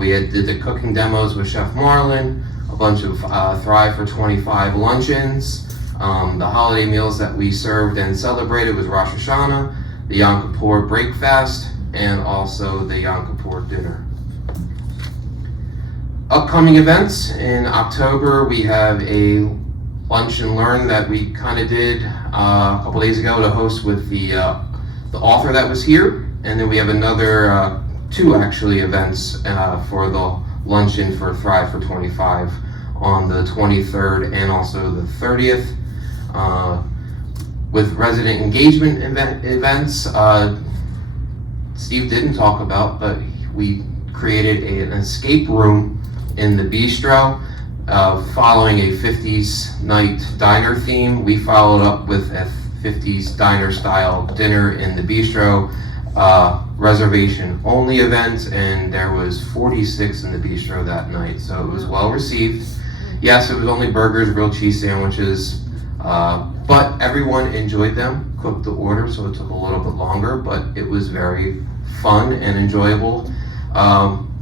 We did the cooking demos with Chef Marlin, a bunch of Thrive for 25 luncheons, the holiday meals that we served and celebrated with Rosh Hashanah, the Yom Kippur breakfast, and also the Yom Kippur dinner. Upcoming events in October, we have a lunch and learn that we kind of did a couple days ago to host with the author that was here, and then we have another two actually events for the luncheon for Thrive for 25 on the 23rd and also the 30th. With resident engagement events, Steve didn't talk about, but we created an escape room in the bistro, following a 50s night diner theme. We followed up with a 50s diner style dinner in the bistro, reservation only event, and there was 46 in the bistro that night, so it was well received. Yes, it was only burgers, grilled cheese sandwiches, but everyone enjoyed them, cooked the order, so it took a little bit longer, but it was very fun and enjoyable.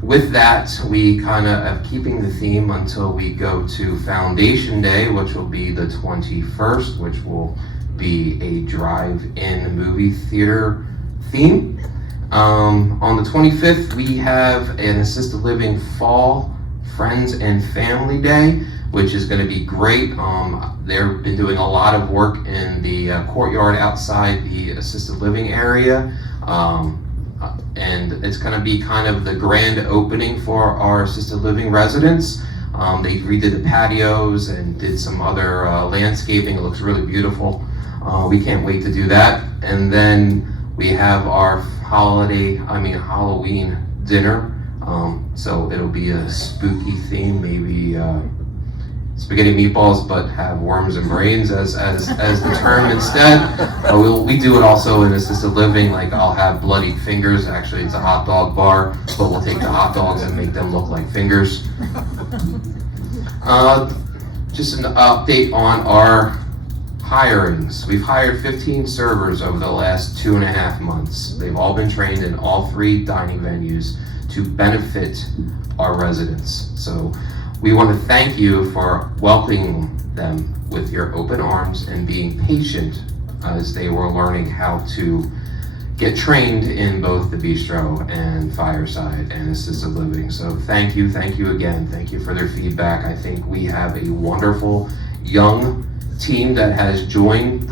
With that, we kind of are keeping the theme until we go to Foundation Day, which will be the 21st, which will be a drive-in movie theater theme. On the 25th, we have an assisted living fall Friends and Family Day, which is going to be great. They've been doing a lot of work in the courtyard outside the assisted living area. And it's going to be kind of the grand opening for our assisted living residents. They redid the patios and did some other landscaping. It looks really beautiful. We can't wait to do that. And then we have our Halloween dinner. So it'll be a spooky theme, maybe spaghetti meatballs, but have worms and brains as the term instead. We do it also in assisted living, like I'll have bloodied fingers. Actually, it's a hot dog bar, but we'll take the hot dogs and make them look like fingers. Just an update on our hirings. We've hired 15 servers over the last 2.5 months. They've all been trained in all 3 dining venues to benefit our residents. So we want to thank you for welcoming them with your open arms and being patient as they were learning how to get trained in both the bistro and fireside and assisted living. So thank you again. Thank you for their feedback. I think we have a wonderful young team that has joined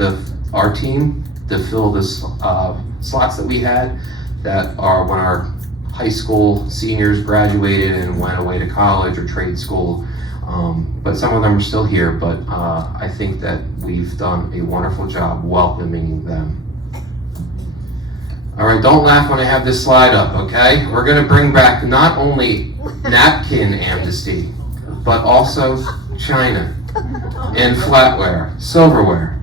our team to fill the slots that we had that are when our high school seniors graduated and went away to college or trade school. But some of them are still here, but I think that we've done a wonderful job welcoming them. All right, don't laugh when I have this slide up, okay? We're gonna bring back not only napkin amnesty, but also china and flatware, silverware.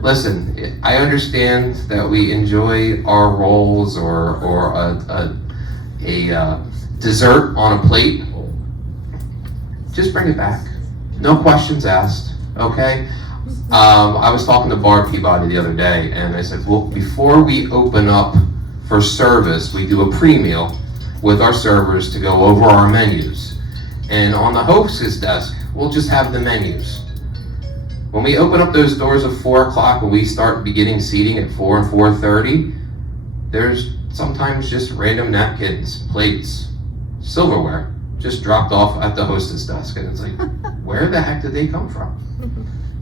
Listen, I understand that we enjoy our rolls or a dessert on a plate. Just bring it back. No questions asked, okay? I was talking to Barb Peabody the other day, and I said, well, before we open up for service, we do a pre-meal with our servers to go over our menus. And on the hostess desk, we'll just have the menus. When we open up those doors at 4 o'clock, when we start beginning seating at 4 and 4:30, there's sometimes just random napkins, plates, silverware, just dropped off at the hostess desk. And it's like, where the heck did they come from?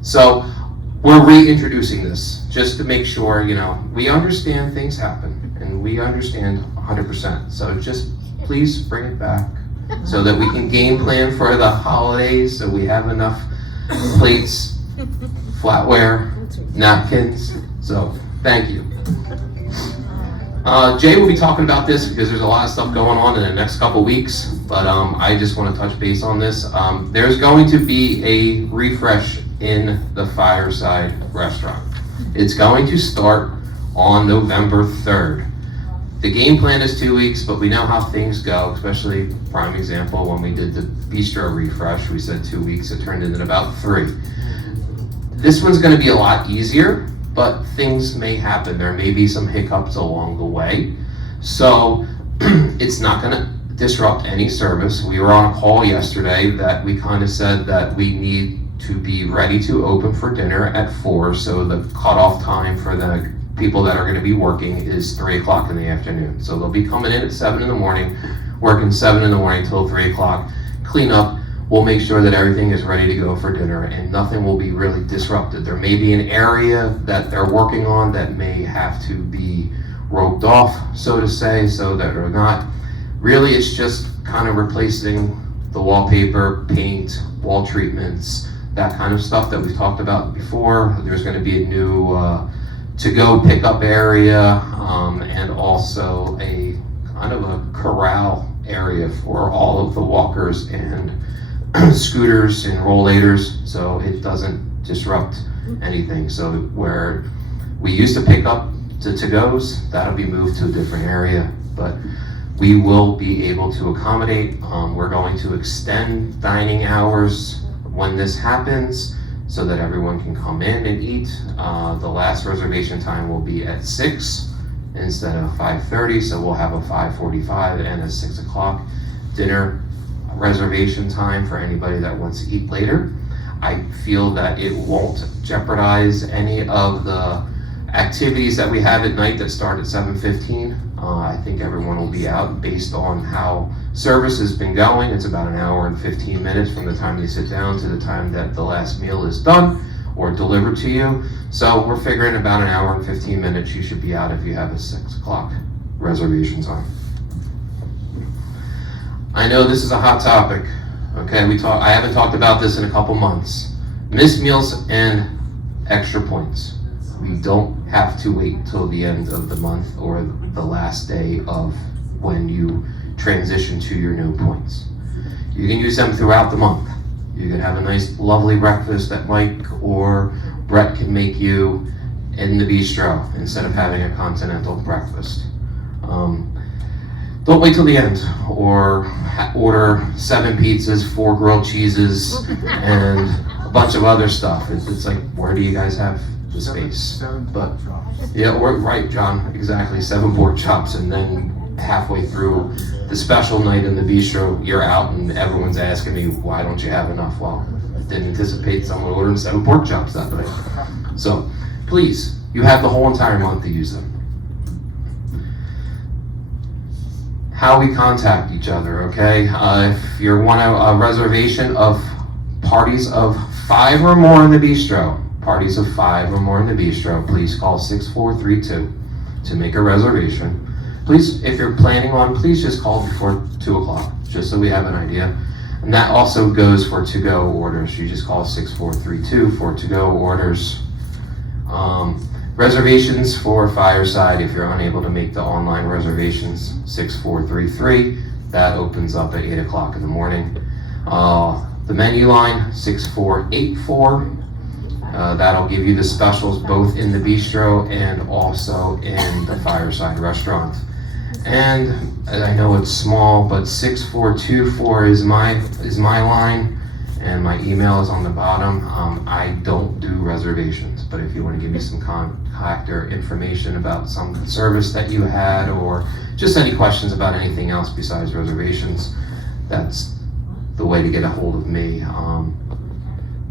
So we're reintroducing this just to make sure, we understand things happen and we understand 100%. So just please bring it back so that we can game plan for the holidays, so we have enough plates, flatware, napkins. So thank you. Jay will be talking about this because there's a lot of stuff going on in the next couple weeks, but I just want to touch base on this. There's going to be a refresh in the Fireside Restaurant. It's going to start on November 3rd. The game plan is 2 weeks, but we know how things go, especially prime example when we did the bistro refresh, we said 2 weeks, it turned into about 3. This one's going to be a lot easier, but things may happen. There may be some hiccups along the way. So it's not going to disrupt any service. We were on a call yesterday that we kind of said that we need to be ready to open for dinner at 4, so the cutoff time for the people that are going to be working is 3 o'clock in the afternoon. So they'll be coming in at 7 in the morning, working 7 in the morning till 3 o'clock, clean up. We'll make sure that everything is ready to go for dinner and nothing will be really disrupted. There may be an area that they're working on that may have to be roped off, so to say, so that they're not. Really, it's just kind of replacing the wallpaper, paint, wall treatments, that kind of stuff that we've talked about before. There's going to be a new to-go pickup area, and also a kind of a corral area for all of the walkers and scooters and rollators, so it doesn't disrupt anything. So where we used to pick up to-goes, that'll be moved to a different area, but we will be able to accommodate. We're going to extend dining hours when this happens so that everyone can come in and eat. The last reservation time will be at 6 instead of 5:30, so we'll have a 5:45 and a 6 o'clock dinner reservation time for anybody that wants to eat later. I feel that it won't jeopardize any of the activities that we have at night that start at 7:15. I think everyone will be out based on how service has been going. It's about an hour and 15 minutes from the time they sit down to the time that the last meal is done or delivered to you. So we're figuring about an hour and 15 minutes you should be out if you have a 6 o'clock reservation time. I know this is a hot topic. Okay, I haven't talked about this in a couple months. Missed meals and extra points. We don't have to wait till the end of the month or the last day of when you transition to your new points. You can use them throughout the month. You can have a nice, lovely breakfast that Mike or Brett can make you in the bistro instead of having a continental breakfast. Don't wait till the end or order 7 pizzas, 4 grilled cheeses, and a bunch of other stuff. It's like, where do you guys have the space? But yeah, we're right, John, exactly. 7 pork chops, and then halfway through the special night in the bistro, you're out and everyone's asking me, why don't you have enough? Well, I didn't anticipate someone ordering 7 pork chops that night. So please, you have the whole entire month to use them. How we contact each other, okay? If you want a reservation of parties of 5 or more in the bistro, parties of 5 or more in the bistro, please call 6432 to make a reservation. please, if you're planning on, please just call before 2 o'clock, just so we have an idea. And that also goes for to-go orders. You just call 6432 for to-go orders. Reservations for Fireside, if you're unable to make the online reservations, 6433. That opens up at 8 o'clock in the morning. The menu line, 6484. That'll give you the specials both in the bistro and also in the Fireside restaurant. And I know it's small, but 6424 is my line, and my email is on the bottom. I don't do reservations, but if you want to give me some contact or information about some service that you had, or just any questions about anything else besides reservations, that's the way to get a hold of me.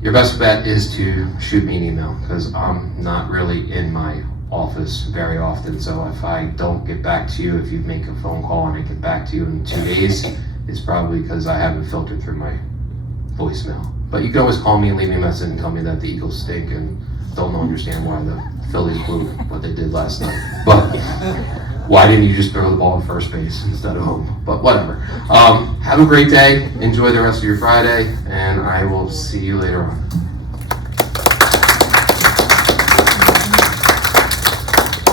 Your best bet is to shoot me an email, because I'm not really in my office very often, so if I don't get back to you, if you make a phone call and I get back to you in 2 days, it's probably because I haven't filtered through my voicemail. But you can always call me and leave me a message and tell me that the Eagles stink and don't understand why the Phillies blew what they did last night. But why didn't you just throw the ball at first base instead of home? But whatever. Have a great day. Enjoy the rest of your Friday, and I will see you later on.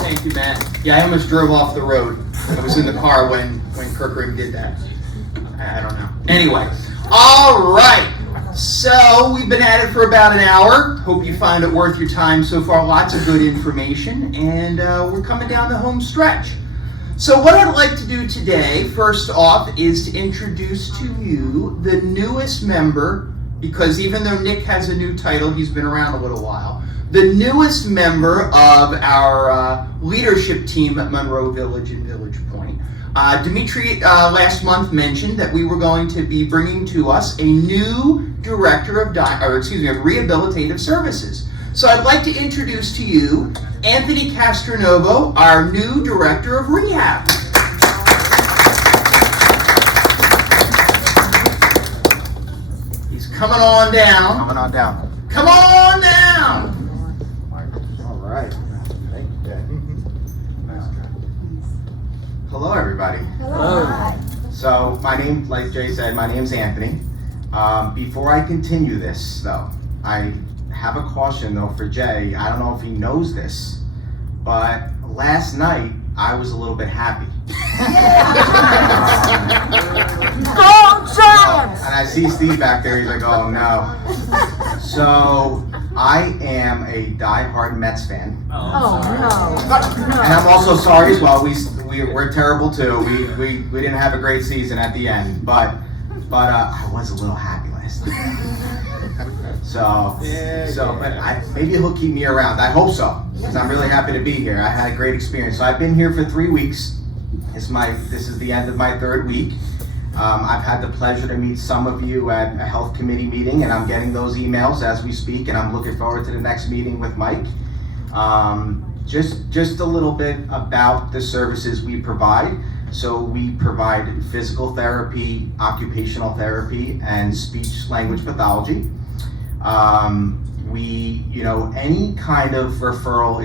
Thank you, Matt. Yeah, I almost drove off the road. I was in the car when Kirkring did that. I don't know. Anyway, all right. So we've been at it for about an hour. Hope you find it worth your time so far. Lots of good information, and we're coming down the home stretch. So what I'd like to do today, first off, is to introduce to you the newest member, because even though Nick has a new title, he's been around a little while, the newest member of our leadership team at Monroe Village and Village Point. Dimitri last month mentioned that we were going to be bringing to us a new director of rehabilitative services. So I'd like to introduce to you Anthony Castronovo, our new director of rehab. He's coming on down. Coming on down. Come on down. All right. Thank you, Jay. Hello, everybody. Hello. So, like Jay said, my name's Anthony. Before I continue this, though, I have a caution, though, for Jay. I don't know if he knows this, but last night, I was a little bit happy. And I see Steve back there, he's like, oh no. So, I am a die-hard Mets fan. Oh, no. And I'm also sorry as well, we're terrible too. We didn't have a great season at the end, but I was a little happy last night. So maybe he'll keep me around. I hope so, because I'm really happy to be here. I had a great experience. So I've been here for 3 weeks. This is the end of my 3rd week. I've had the pleasure to meet some of you at a health committee meeting, and I'm getting those emails as we speak, and I'm looking forward to the next meeting with Mike. Just a little bit about the services we provide. So we provide physical therapy, occupational therapy, and speech language pathology. Any kind of referral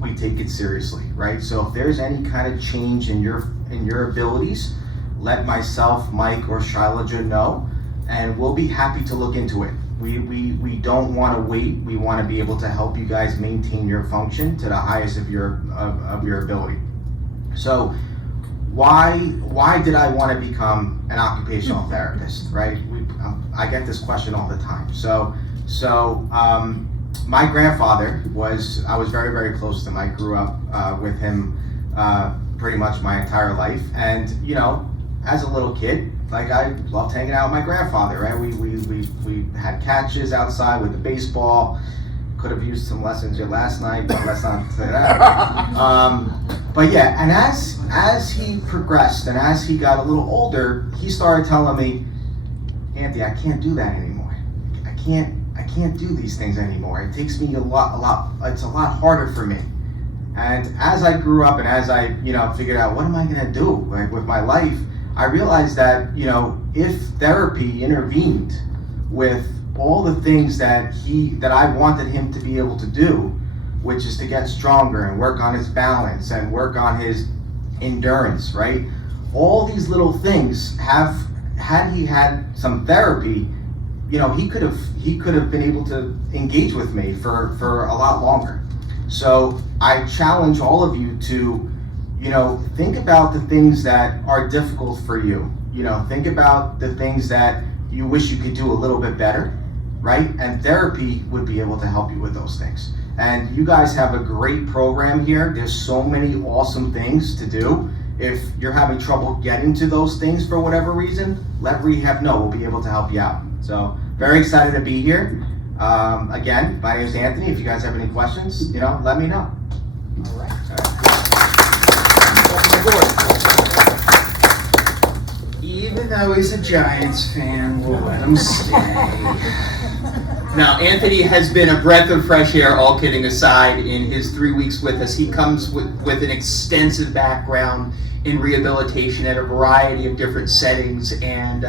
we take it seriously, right? So if there's any kind of change in your abilities, let myself, Mike, or Shailaja know, and we'll be happy to look into it. We don't want to wait. We want to be able to help you guys maintain your function to the highest of your ability. So why did I want to become an occupational therapist, right? I get this question all the time. So my grandfather I was very, very close to him. I grew up with him pretty much my entire life. And, as a little kid, like, I loved hanging out with my grandfather, right? We had catches outside with the baseball. Could have used some lessons here last night, but let's not say that. But yeah, and as he progressed and as he got a little older, he started telling me, Anthony, I can't do that anymore. I can't do these things anymore. It takes me it's a lot harder for me. And as I grew up and as I, figured out what am I gonna do with my life, I realized that, if therapy intervened with all the things that I wanted him to be able to do, which is to get stronger and work on his balance and work on his endurance, right? All these little things had he had some therapy, you know, he could have been able to engage with me for a lot longer. So I challenge all of you to, you know, think about the things that are difficult for you. You know, think about the things that you wish you could do a little bit better, right? And therapy would be able to help you with those things. And you guys have a great program here. There's so many awesome things to do. If you're having trouble getting to those things for whatever reason, let Rehab know. We'll be able to help you out. So very excited to be here. Again, my name is Anthony. If you guys have any questions, you know, let me know. All right. Even though he's a Giants fan, we'll let him stay. Now, Anthony has been a breath of fresh air, all kidding aside, in his 3 weeks with us. He comes with an extensive background in rehabilitation at a variety of different settings, and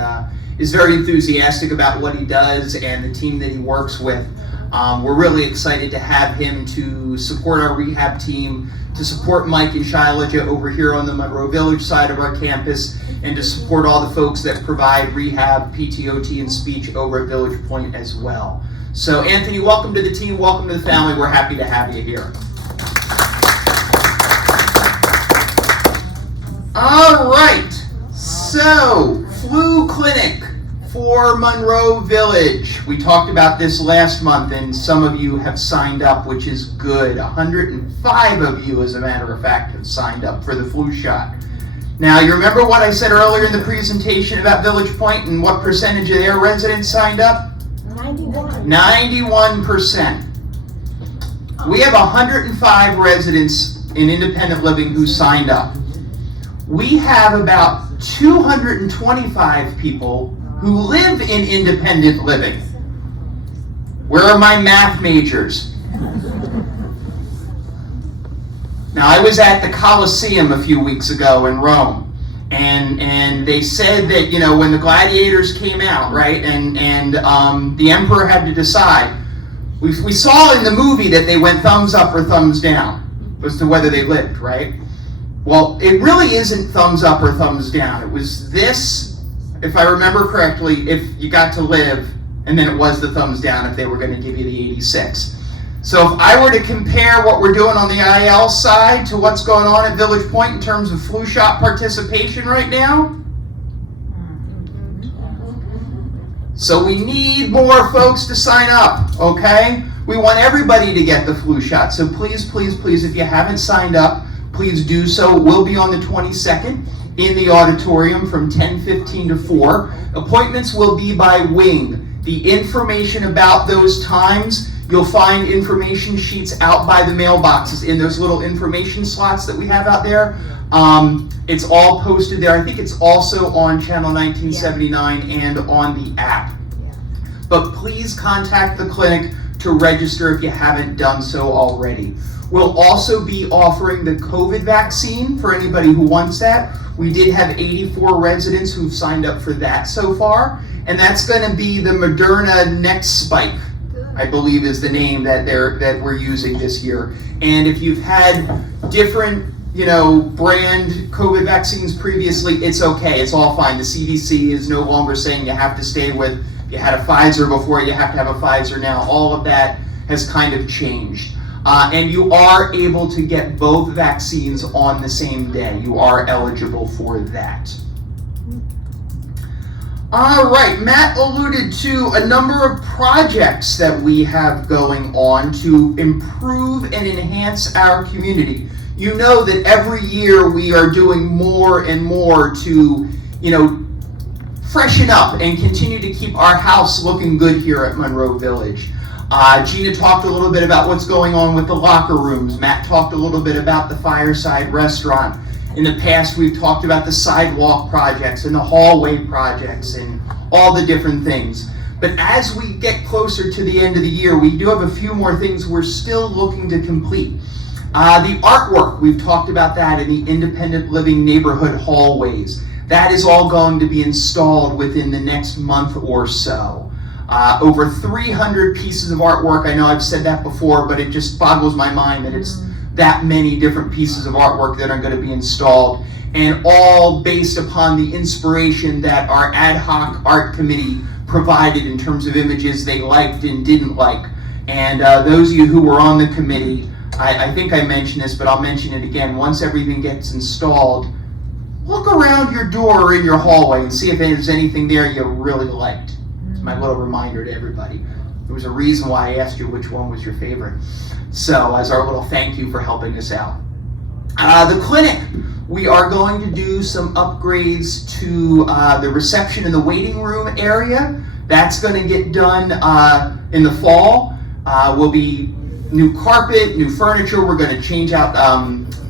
is very enthusiastic about what he does and the team that he works with. We're really excited to have him to support our rehab team, to support Mike and Shailaja over here on the Monroe Village side of our campus, and to support all the folks that provide rehab, PTOT, and speech over at Village Point as well. So Anthony, welcome to the team, welcome to the family. We're happy to have you here. All right, so flu clinic for Monroe Village. We talked about this last month, and some of you have signed up, which is good. 105 of you, as a matter of fact, have signed up for the flu shot. Now, you remember what I said earlier in the presentation about Village Point and what percentage of their residents signed up? 91%. We have 105 residents in independent living who signed up. We have about 225 people who live in independent living. Where are my math majors? Now, I was at the Colosseum a few weeks ago in Rome, and they said that, you know, when the gladiators came out, right, and the emperor had to decide, we saw in the movie that they went thumbs up or thumbs down as to whether they lived, right? Well, it really isn't thumbs up or thumbs down. It was this, if I remember correctly, if you got to live, and then it was the thumbs down if they were going to give you the 86. So if I were to compare what we're doing on the IL side to what's going on at Village Point in terms of flu shot participation right now, so we need more folks to sign up, okay? We want everybody to get the flu shot, so please, please, please, if you haven't signed up, please do so. We'll be on the 22nd in the auditorium from 10:15 to 4. Appointments will be by wing. The information about those times, you'll find information sheets out by the mailboxes in those little information slots that we have out there. It's all posted there. I think it's also on Channel 1979 and on the app. But please contact the clinic to register if you haven't done so already. We'll also be offering the COVID vaccine for anybody who wants that. We did have 84 residents who've signed up for that so far, and that's going to be the Moderna Next Spike, I believe is the name that we're using this year. And if you've had different, you know, brand COVID vaccines previously, it's okay. It's all fine. The CDC is no longer saying you have to stay with, if you had a Pfizer before, you have to have a Pfizer now. All of that has kind of changed. And you are able to get both vaccines on the same day. You are eligible for that. All right, Matt alluded to a number of projects that we have going on to improve and enhance our community. You know that every year we are doing more and more to, you know, freshen up and continue to keep our house looking good here at Monroe Village. Gina talked a little bit about what's going on with the locker rooms. Matt talked a little bit about the Fireside Restaurant. In the past, we've talked about the sidewalk projects and the hallway projects and all the different things. But as we get closer to the end of the year, we do have a few more things we're still looking to complete. The artwork, we've talked about that in the independent living neighborhood hallways. That is all going to be installed within the next month or so. Over 300 pieces of artwork. I know I've said that before, but it just boggles my mind that it's that many different pieces of artwork that are going to be installed, and all based upon the inspiration that our ad hoc art committee provided in terms of images they liked and didn't like. And those of you who were on the committee, I think I mentioned this, but I'll mention it again. Once everything gets installed, look around your door or in your hallway and see if there's anything there you really liked. It's my little reminder to everybody. There was a reason why I asked you which one was your favorite. So, as our little thank you for helping us out. The clinic, we are going to do some upgrades to the reception and the waiting room area. That's going to get done in the fall. Will be new carpet, new furniture. We're going to change out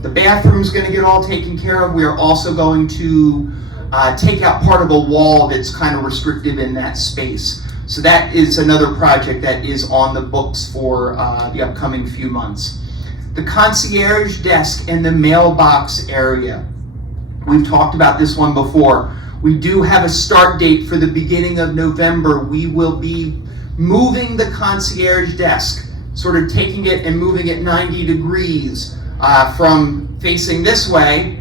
the bathroom's going to get all taken care of. We are also going to take out part of a wall that's kind of restrictive in that space. So that is another project that is on the books for the upcoming few months. The concierge desk and the mailbox area. We've talked about this one before. We do have a start date for the beginning of November. We will be moving the concierge desk, sort of taking it and moving it 90 degrees from facing this way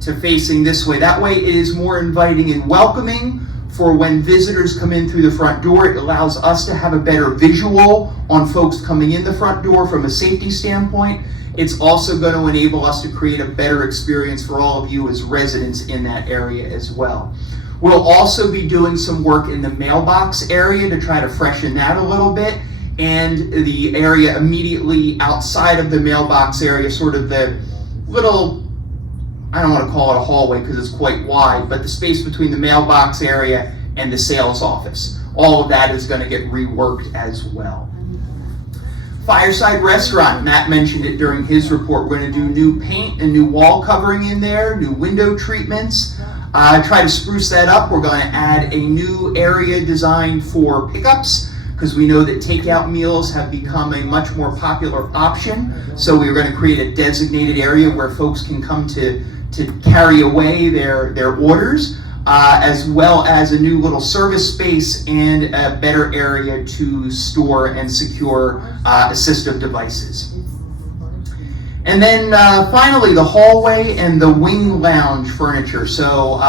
to facing this way. That way it is more inviting and welcoming for when visitors come in through the front door. It allows us to have a better visual on folks coming in the front door from a safety standpoint. It's also going to enable us to create a better experience for all of you as residents in that area as well. We'll also be doing some work in the mailbox area to try to freshen that a little bit, and the area immediately outside of the mailbox area, sort of the little, I don't want to call it a hallway because it's quite wide, but the space between the mailbox area and the sales office. All of that is going to get reworked as well. Fireside Restaurant, Matt mentioned it during his report. We're going to do new paint and new wall covering in there, new window treatments. Try to spruce that up. We're going to add a new area designed for pickups, because we know that takeout meals have become a much more popular option. So we're going to create a designated area where folks can come to carry away their orders, as well as a new little service space and a better area to store and secure assistive devices. And then finally, the hallway and the wing lounge furniture. So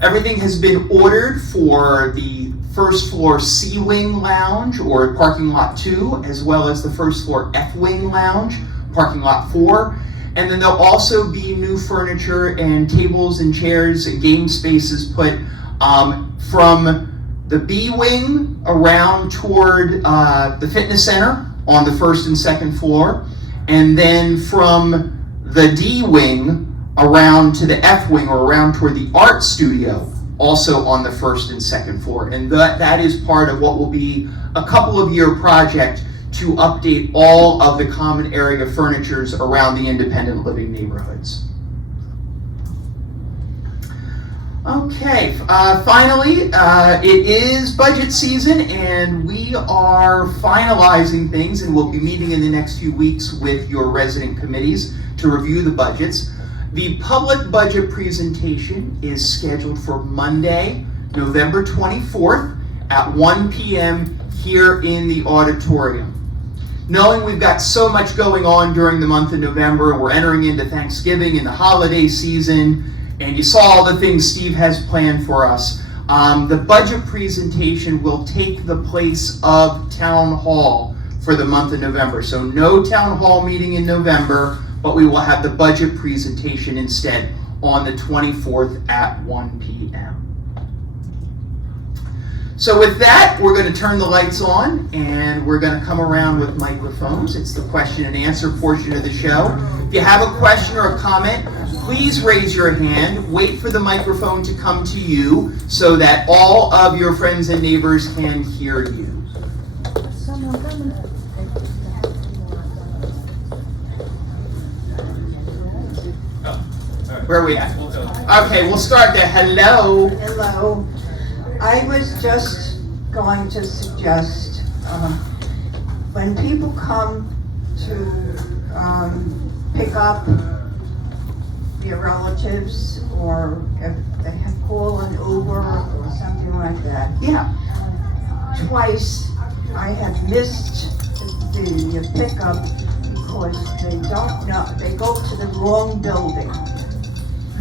everything has been ordered for the first floor C-wing lounge, or parking lot 2, as well as the first floor F-wing lounge, parking lot 4. And then there'll also be new furniture and tables and chairs and game spaces put from the B-wing around toward the fitness center on the first and second floor, and then from the D-wing around to the F-wing, or around toward the art studio, also on the first and second floor. And that is part of what will be a couple of year project to update all of the common area furnitures around the independent living neighborhoods. Okay, finally, it is budget season, and we are finalizing things, and we'll be meeting in the next few weeks with your resident committees to review the budgets. The public budget presentation is scheduled for Monday, November 24th at 1 p.m. here in the auditorium. Knowing we've got so much going on during the month of November, we're entering into Thanksgiving and the holiday season, and you saw all the things Steve has planned for us. The budget presentation will take the place of town hall for the month of November. So no town hall meeting in November, but we will have the budget presentation instead on the 24th at 1 p.m. So with that, we're going to turn the lights on, and we're going to come around with microphones. It's the question and answer portion of the show. If you have a question or a comment, please raise your hand. Wait for the microphone to come to you so that all of your friends and neighbors can hear you. Where are we at? Okay, we'll start there. Hello. Hello. I was just going to suggest, when people come to pick up your relatives, or if they have call an Uber or something like that. Yeah. Twice I have missed the pickup because they don't know, they go to the wrong building.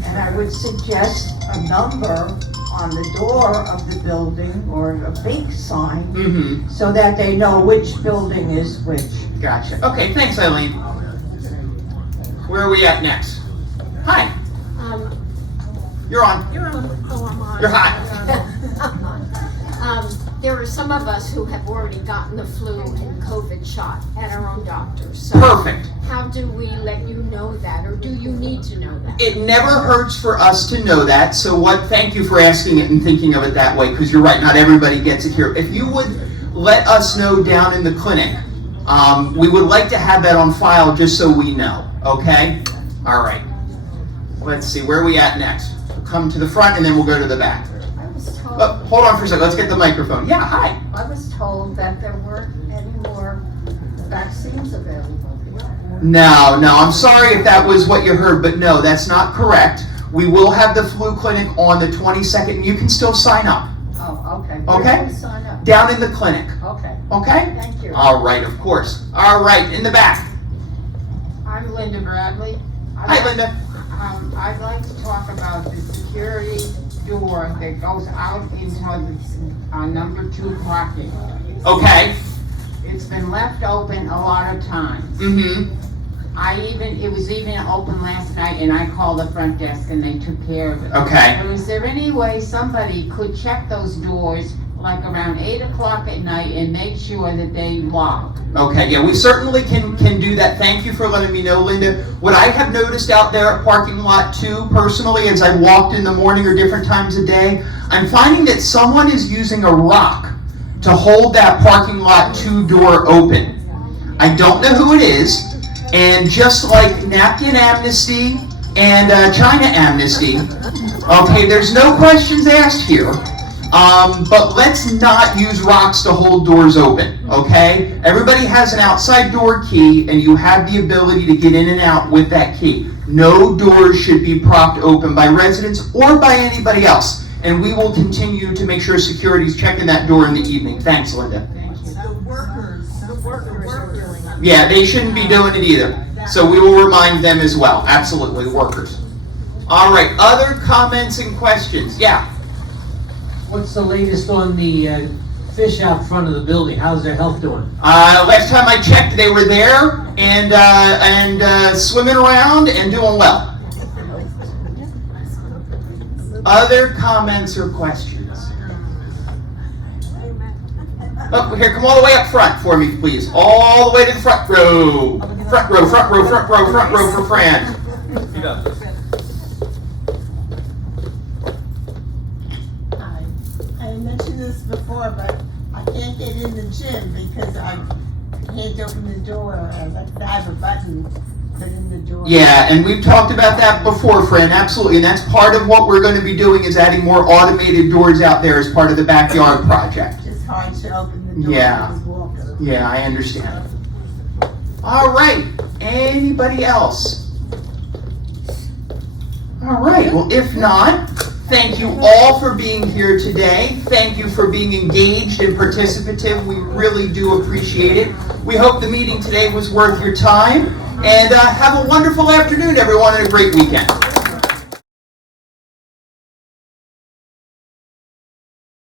And I would suggest a number on the door of the building or a big sign Mm-hmm. so that they know which building is which. Gotcha. Okay, thanks, Eileen. Where are we at next? Hi, you're on. You're on. Oh, I'm on. You're hot. There are some of us who have already gotten the flu and COVID shot at our own doctors. So Perfect. how do we let you know that, or do you need to know that? It never hurts for us to know that, so thank you for asking it and thinking of it that way, because you're right, not everybody gets it here. If you would let us know down in the clinic, we would like to have that on file just so we know, okay? All right. Let's see, where are we at next? Come to the front and then we'll go to the back. I was told, Hold on for a second, let's get the microphone. Yeah, hi. I was told that there weren't any more vaccines available. No, I'm sorry if that was what you heard, but no, that's not correct. We will have the flu clinic on the 22nd, and you can still sign up. Oh, okay. Okay. Where do we sign up? Down in the clinic, Okay, okay? thank you. All right, of course. All right, in the back. I'm Linda Bradley. Hi, Linda. I'd like to talk about the security door that goes out into the number 2 parking. Okay. It's been left open a lot of times. Mm-hmm. It was even open last night and I called the front desk and they took care of it. Okay. But is there any way somebody could check those doors like around 8 o'clock at night and make sure that they lock? Okay, yeah, we certainly can do that. Thank you for letting me know, Linda. What I have noticed out there at parking lot 2, personally, as I walked in the morning or different times of day, I'm finding that someone is using a rock to hold that parking lot 2 door open. I don't know who it is, and just like napkin amnesty and China amnesty, okay, there's no questions asked here. But let's not use rocks to hold doors open, okay? Everybody has an outside door key, and you have the ability to get in and out with that key. No doors should be propped open by residents or by anybody else. And we will continue to make sure security's checking that door in the evening. Thanks, Linda. The workers are doing it. Yeah, they shouldn't be doing it either. So we will remind them as well. Absolutely, workers. All right, other comments and questions? Yeah. What's the latest on the fish out front of the building? How's their health doing? Last time I checked, they were there and swimming around and doing well. Other comments or questions? Oh, here, come all the way up front for me, please. All the way to the front row. Front row, front row, front row, front row for Fran. You got this. Hi. I mentioned this before, but I can't get in the gym because I can't open the door. I have a button put in the door. Yeah, and we've talked about that before, Fran, absolutely. And that's part of what we're going to be doing is adding more automated doors out there as part of the backyard project. It's hard to open the door Yeah. with a walker. Yeah, I understand. All right, anybody else? All right, well, if not, thank you all for being here today. Thank you for being engaged and participative. We really do appreciate it. We hope the meeting today was worth your time. And have a wonderful afternoon, everyone, and a great weekend.